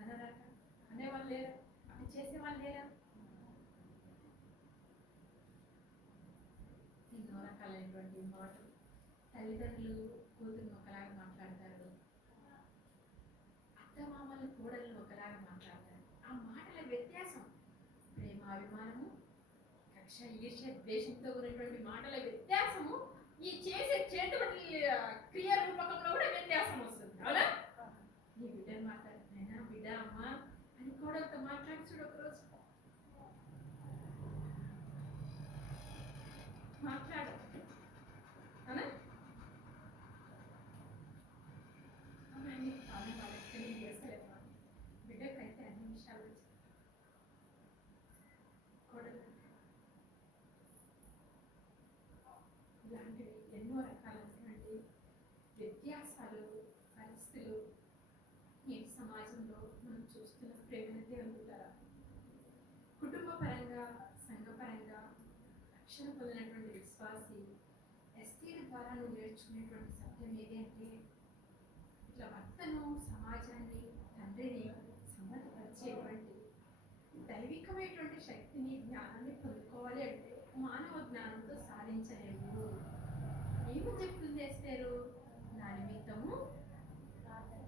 అన్నారా? అనేవాళ్ళు లేరా? అది చేసేవాళ్ళు లేరా? ఎన్నో రకాలైనటువంటి మాటలు. తల్లిదండ్రులు కూతురు ఒకలాగా మాట్లాడతారు, అత్తమామలు కోడళ్ళు ఒకలాగా మాట్లాడతారు. ఆ మాటల వ్యత్యాసం, ప్రేమ, అభిమానము, కక్ష, ఈర్ష్య, ద్వేషంతో ఉన్నటువంటి మాటల వ్యత్యాసము ఈ చేసే చేతుబడి క్రియ రూపకంలో కూడా వ్యత్యాసం వస్తుంది. అవునా? నీ బిడ్డను మాట్లాడుతున్నా, బిడ్డ అమ్మ అని కోడలతో మాట్లాడి చూడు ఒకరోజు. మాట్లాడు. అవునా? అమ్మాయి పాలన వాళ్ళకి తెలియజేస్తలేదు. బిడ్డకైతే అన్ని విషయాలు వచ్చాయి. కోడలు ఇలాంటివి ఎన్నో రకాలైనటువంటి వ్యత్యాసాలు, పరిస్థితులు నేటి సమాజంలో మనం చూస్తున్న ప్రేమను దేవుతారా? కుటుంబ పరంగా, సంఘపరంగా రక్షణ పొందినటువంటి విశ్వాసి ఎస్తేరు ద్వారా నువ్వు నేర్చుకునేటువంటి సత్యం ఏది అంటే, ఇట్లా భర్తను, సమాజాన్ని, తండ్రిని సమ్మతపరిచేటువంటి దైవికమైనటువంటి శక్తిని, జ్ఞానాన్ని పొందుకోవాలి అంటే మానవ జ్ఞానంతో సాధించలేము. ఏమి చెప్తుంది ఎస్తేరు?